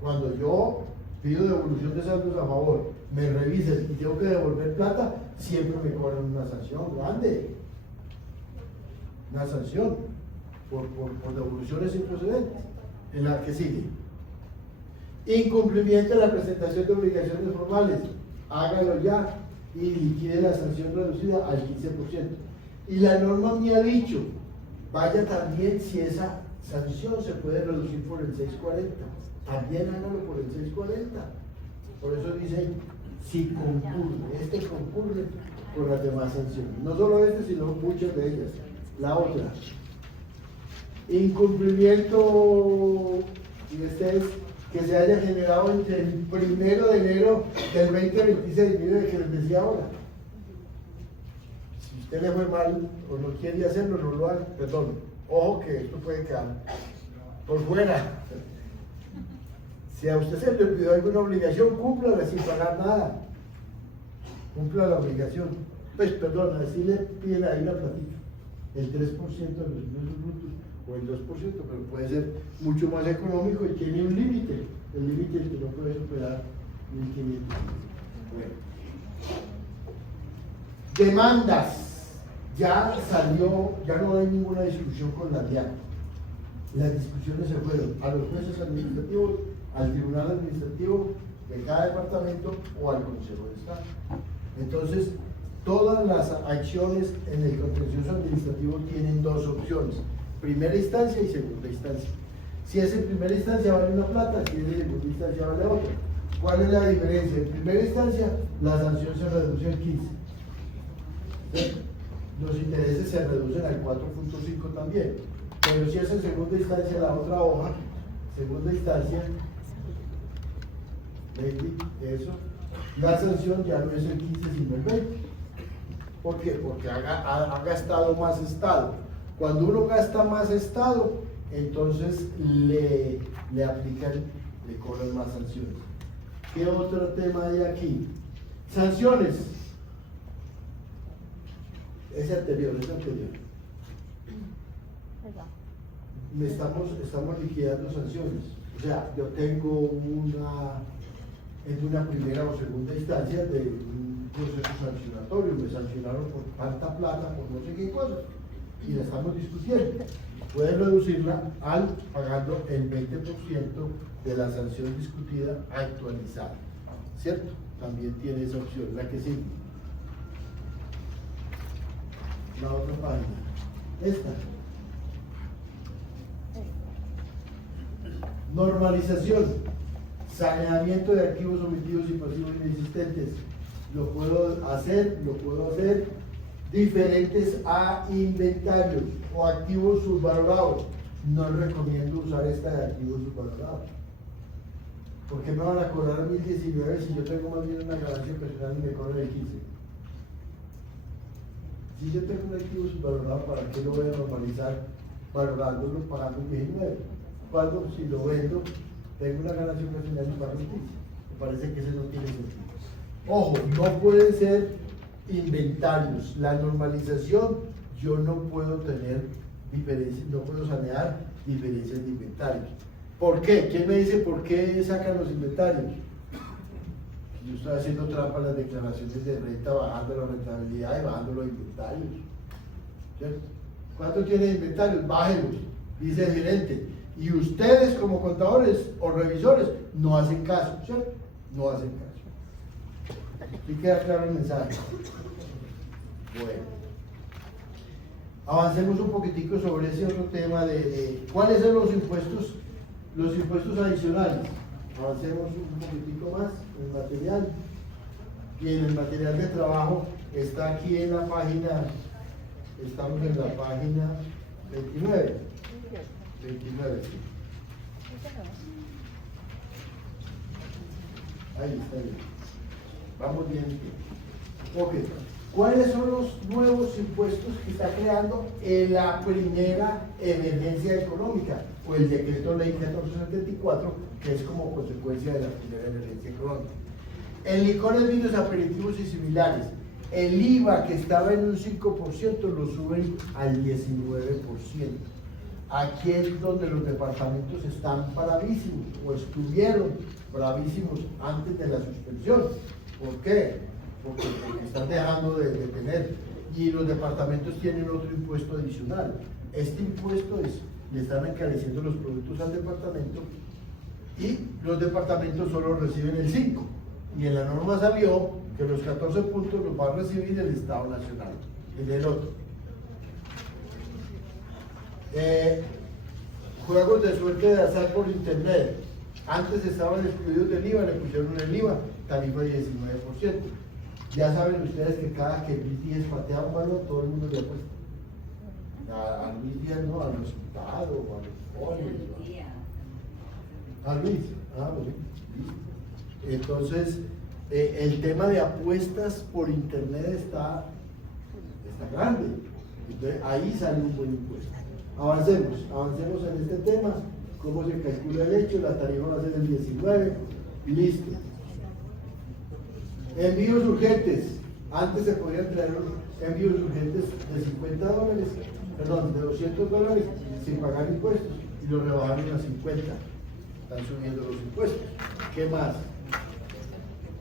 Cuando yo pido devolución de saldos a favor, me revisen y tengo que devolver plata, siempre me cobran una sanción grande. Una sanción por devoluciones improcedentes. En la que sigue. Incumplimiento de la presentación de obligaciones formales. Hágalo ya y liquide la sanción reducida al 15%. Y la norma me ha dicho, vaya también si esa sanción se puede reducir por el 640. También hágalo por el 640. Por eso dice, si concurre, concurre con las demás sanciones. No solo sino muchas de ellas. La otra, incumplimiento, y este es que se haya generado entre el 1 de enero del 2026, mire que les decía ahora. Si usted le fue mal o no quiere hacerlo, no lo haga, perdón. Ojo que esto puede quedar por fuera. Si a usted se le olvidó alguna obligación, cúmplala sin pagar nada. Cumpla la obligación. Pues perdón, así le piden ahí la platita. El 3% de los ingresos brutos o el 2%, pero puede ser mucho más económico y tiene un límite. El límite es que no puede superar 1.500. Bueno. Demandas. Ya salió, ya no hay ninguna discusión con la DIAN. Las discusiones se fueron a los jueces administrativos, al tribunal administrativo de cada departamento o al Consejo de Estado. Entonces, todas las acciones en el contencioso administrativo tienen dos opciones, primera instancia y segunda instancia. Si es en primera instancia vale una plata, si es en segunda instancia vale otra. ¿Cuál es la diferencia? En primera instancia la sanción se reduce al 15%. ¿Sí? Los intereses se reducen al 4.5 también. Pero si es en segunda instancia la otra hoja, segunda instancia, eso, la sanción ya no es el 15 sino el 20. ¿Por qué? Porque ha gastado más Estado. Cuando uno gasta más Estado, entonces le aplican, le cobran más sanciones. ¿Qué otro tema hay aquí? Sanciones. Es anterior. Estamos liquidando sanciones. O sea, yo tengo en una primera o segunda instancia de un proceso sancionatorio, me sancionaron por tanta plata, por no sé qué cosas, y la estamos discutiendo. Pueden reducirla pagando el 20% de la sanción discutida actualizada, ¿cierto? También tiene esa opción, la que sigue. La otra página, esta. Normalización, saneamiento de activos omitivos y pasivos inexistentes. Lo puedo hacer diferentes a inventarios o activos subvalorados. No recomiendo usar esta de activos subvalorados. ¿Por qué me van a cobrar 1.019 si yo tengo más bien una ganancia personal y me cobran el 15%? Si yo tengo un activo subvalorado, ¿para qué lo voy a normalizar valorándolo pagando un 19? Cuando si lo vendo, tengo una ganancia personal y pago el 15%. Me parece que eso no tiene sentido. Ojo, no pueden ser inventarios. La normalización, yo no puedo tener diferencias, no puedo sanear diferencias de inventarios. ¿Por qué? ¿Quién me dice por qué sacan los inventarios? Yo estoy haciendo trampa en las declaraciones de renta, bajando la rentabilidad y bajando los inventarios. ¿Cierto? ¿Cuánto tiene de inventarios? Bájenlos, dice el gerente. Y ustedes como contadores o revisores no hacen caso, ¿cierto? No hacen caso. ¿Y queda claro el mensaje? Bueno. Avancemos un poquitico sobre ese otro tema de cuáles son los impuestos adicionales. Avancemos un poquitico más en el material. Y en el material de trabajo está aquí en la página, estamos en la página 29. 29, sí. Ahí está bien. Vamos bien. Ok. ¿Cuáles son los nuevos impuestos que está creando en la primera emergencia económica? O el decreto ley 1474, que es como consecuencia de la primera emergencia económica. En licores, vinos, aperitivos y similares, el IVA que estaba en un 5% lo suben al 19%. Aquí es donde los departamentos están bravísimos, o estuvieron bravísimos antes de la suspensión. ¿Por qué? Porque están dejando de tener, y los departamentos tienen otro impuesto adicional. Este impuesto es le están encareciendo los productos al departamento y los departamentos solo reciben el 5. Y en la norma salió que los 14 puntos los va a recibir el Estado Nacional, el otro. Juegos de suerte de azar por internet. Antes estaban excluidos del IVA, le pusieron el IVA, tarifa de 19%. Ya saben ustedes que cada que Luis Díaz patea un balón, todo el mundo le apuesta. A Luis Díaz no, a los Hurtado, a los Poles. A Luis, bueno. Entonces, el tema de apuestas por internet está grande. Entonces, ahí sale un buen impuesto. Avancemos en este tema. ¿Cómo se calcula el hecho? La tarifa va a ser el 19. Listo. Envíos urgentes. Antes se podían traer envíos urgentes de $50, perdón, de $200 sin pagar impuestos y lo rebajaron a 50. Están subiendo los impuestos. ¿Qué más?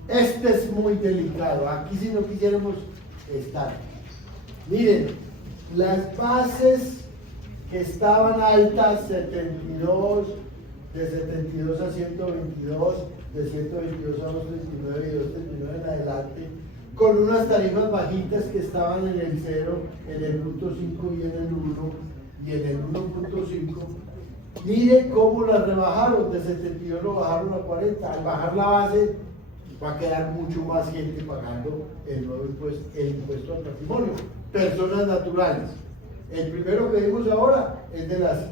Este es muy delicado. Aquí si no quisiéramos estar. Miren, las bases que estaban altas, 72, de 72 a 122, de 122 a 239 y 239 en adelante, con unas tarifas bajitas que estaban en el 0, en el 0.5 y en el 1, y en el 1.5. Mire cómo las rebajaron, de 72 lo bajaron a 40. Al bajar la base, va a quedar mucho más gente pagando el nuevo impuesto, el impuesto al patrimonio. Personas naturales. El primero que vimos ahora es de las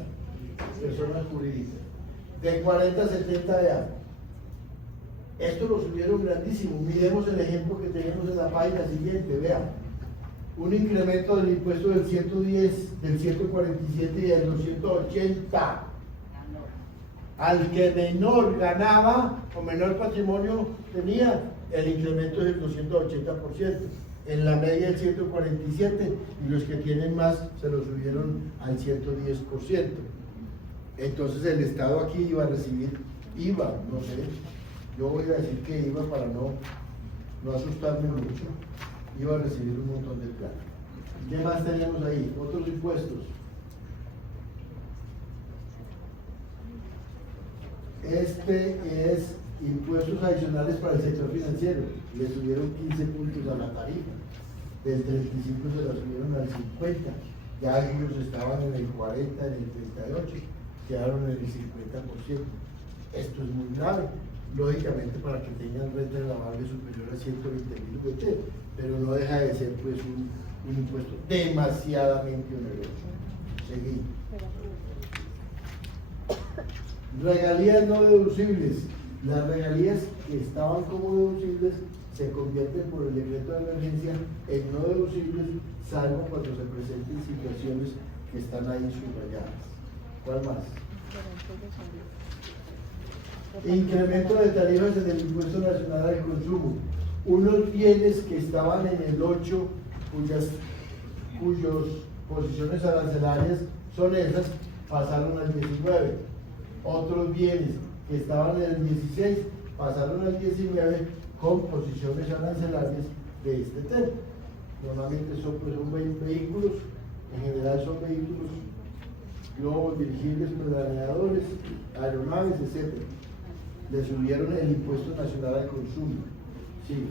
personas jurídicas, de 40 a 70 de años. Esto lo subieron grandísimo. Miremos el ejemplo que tenemos en la página siguiente. Vean, un incremento del impuesto del 110, del 147 y del 280. Al que menor ganaba o menor patrimonio tenía, el incremento es del 280%. En la media el 147 y los que tienen más se lo subieron al 110%. Entonces el Estado aquí iba a recibir IVA, no sé, yo voy a decir que IVA para no asustarme mucho, iba a recibir un montón de plata. ¿Qué más tenemos ahí? Otros impuestos. Este es impuestos adicionales para el sector financiero. Le subieron 15 puntos a la tarifa. Del 35 se la subieron al 50. Ya ellos estaban en el 40, en el 38, quedaron en el 50%. Esto es muy grave. Lógicamente para que tengan renta gravable superior a 120.000 UT, pero no deja de ser pues un impuesto demasiadamente oneroso. Seguimos. Regalías no deducibles. Las regalías que estaban como deducibles se convierten por el decreto de emergencia en no deducibles, salvo cuando se presenten situaciones que están ahí subrayadas. ¿Cuál más? Incremento de tarifas en el impuesto nacional al consumo. Unos bienes que estaban en el 8, cuyas posiciones arancelarias son esas, pasaron al 19. Otros bienes que estaban en el 16 pasaron al 19 con posiciones arancelarias de este tema. Normalmente son vehículos, en general son vehículos, globos, dirigibles, planeadores, aeronaves, etc. Le subieron el impuesto nacional al consumo. Sí.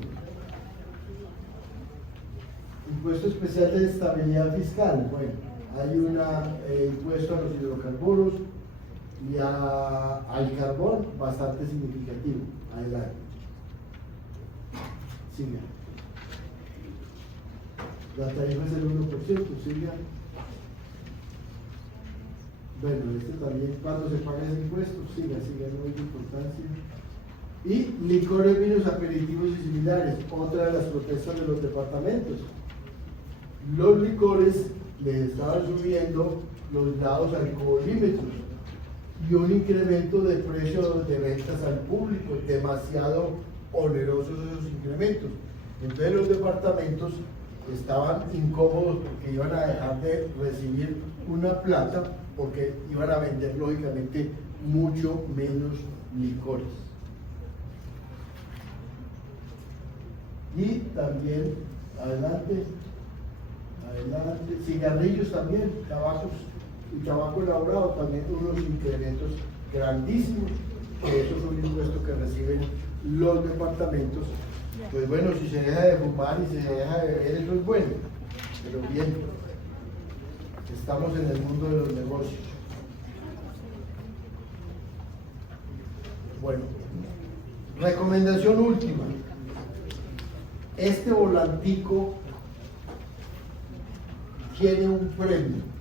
Impuesto especial de estabilidad fiscal. Bueno, hay un impuesto a los hidrocarburos y al carbón bastante significativo. Adelante. Siga. La tarifa es el 1%, siga. Bueno, este también, ¿cuándo se paga ese impuesto? Siga, no hay importancia. Y licores, vinos, aperitivos y similares, otra de las protestas de los departamentos. Los licores les estaban subiendo los dados alcoholímetros y un incremento de precios de ventas al público, demasiado onerosos esos incrementos. Entonces los departamentos estaban incómodos porque iban a dejar de recibir una plata porque iban a vender lógicamente mucho menos licores. Y también, adelante, cigarrillos también, tabacos y tabaco elaborado también unos incrementos grandísimos, que eso es un impuesto que reciben los departamentos. Pues bueno, si se deja de fumar y se deja de beber, eso es bueno, pero bien, estamos en el mundo de los negocios. Bueno, recomendación última. Este volantico tiene un premio.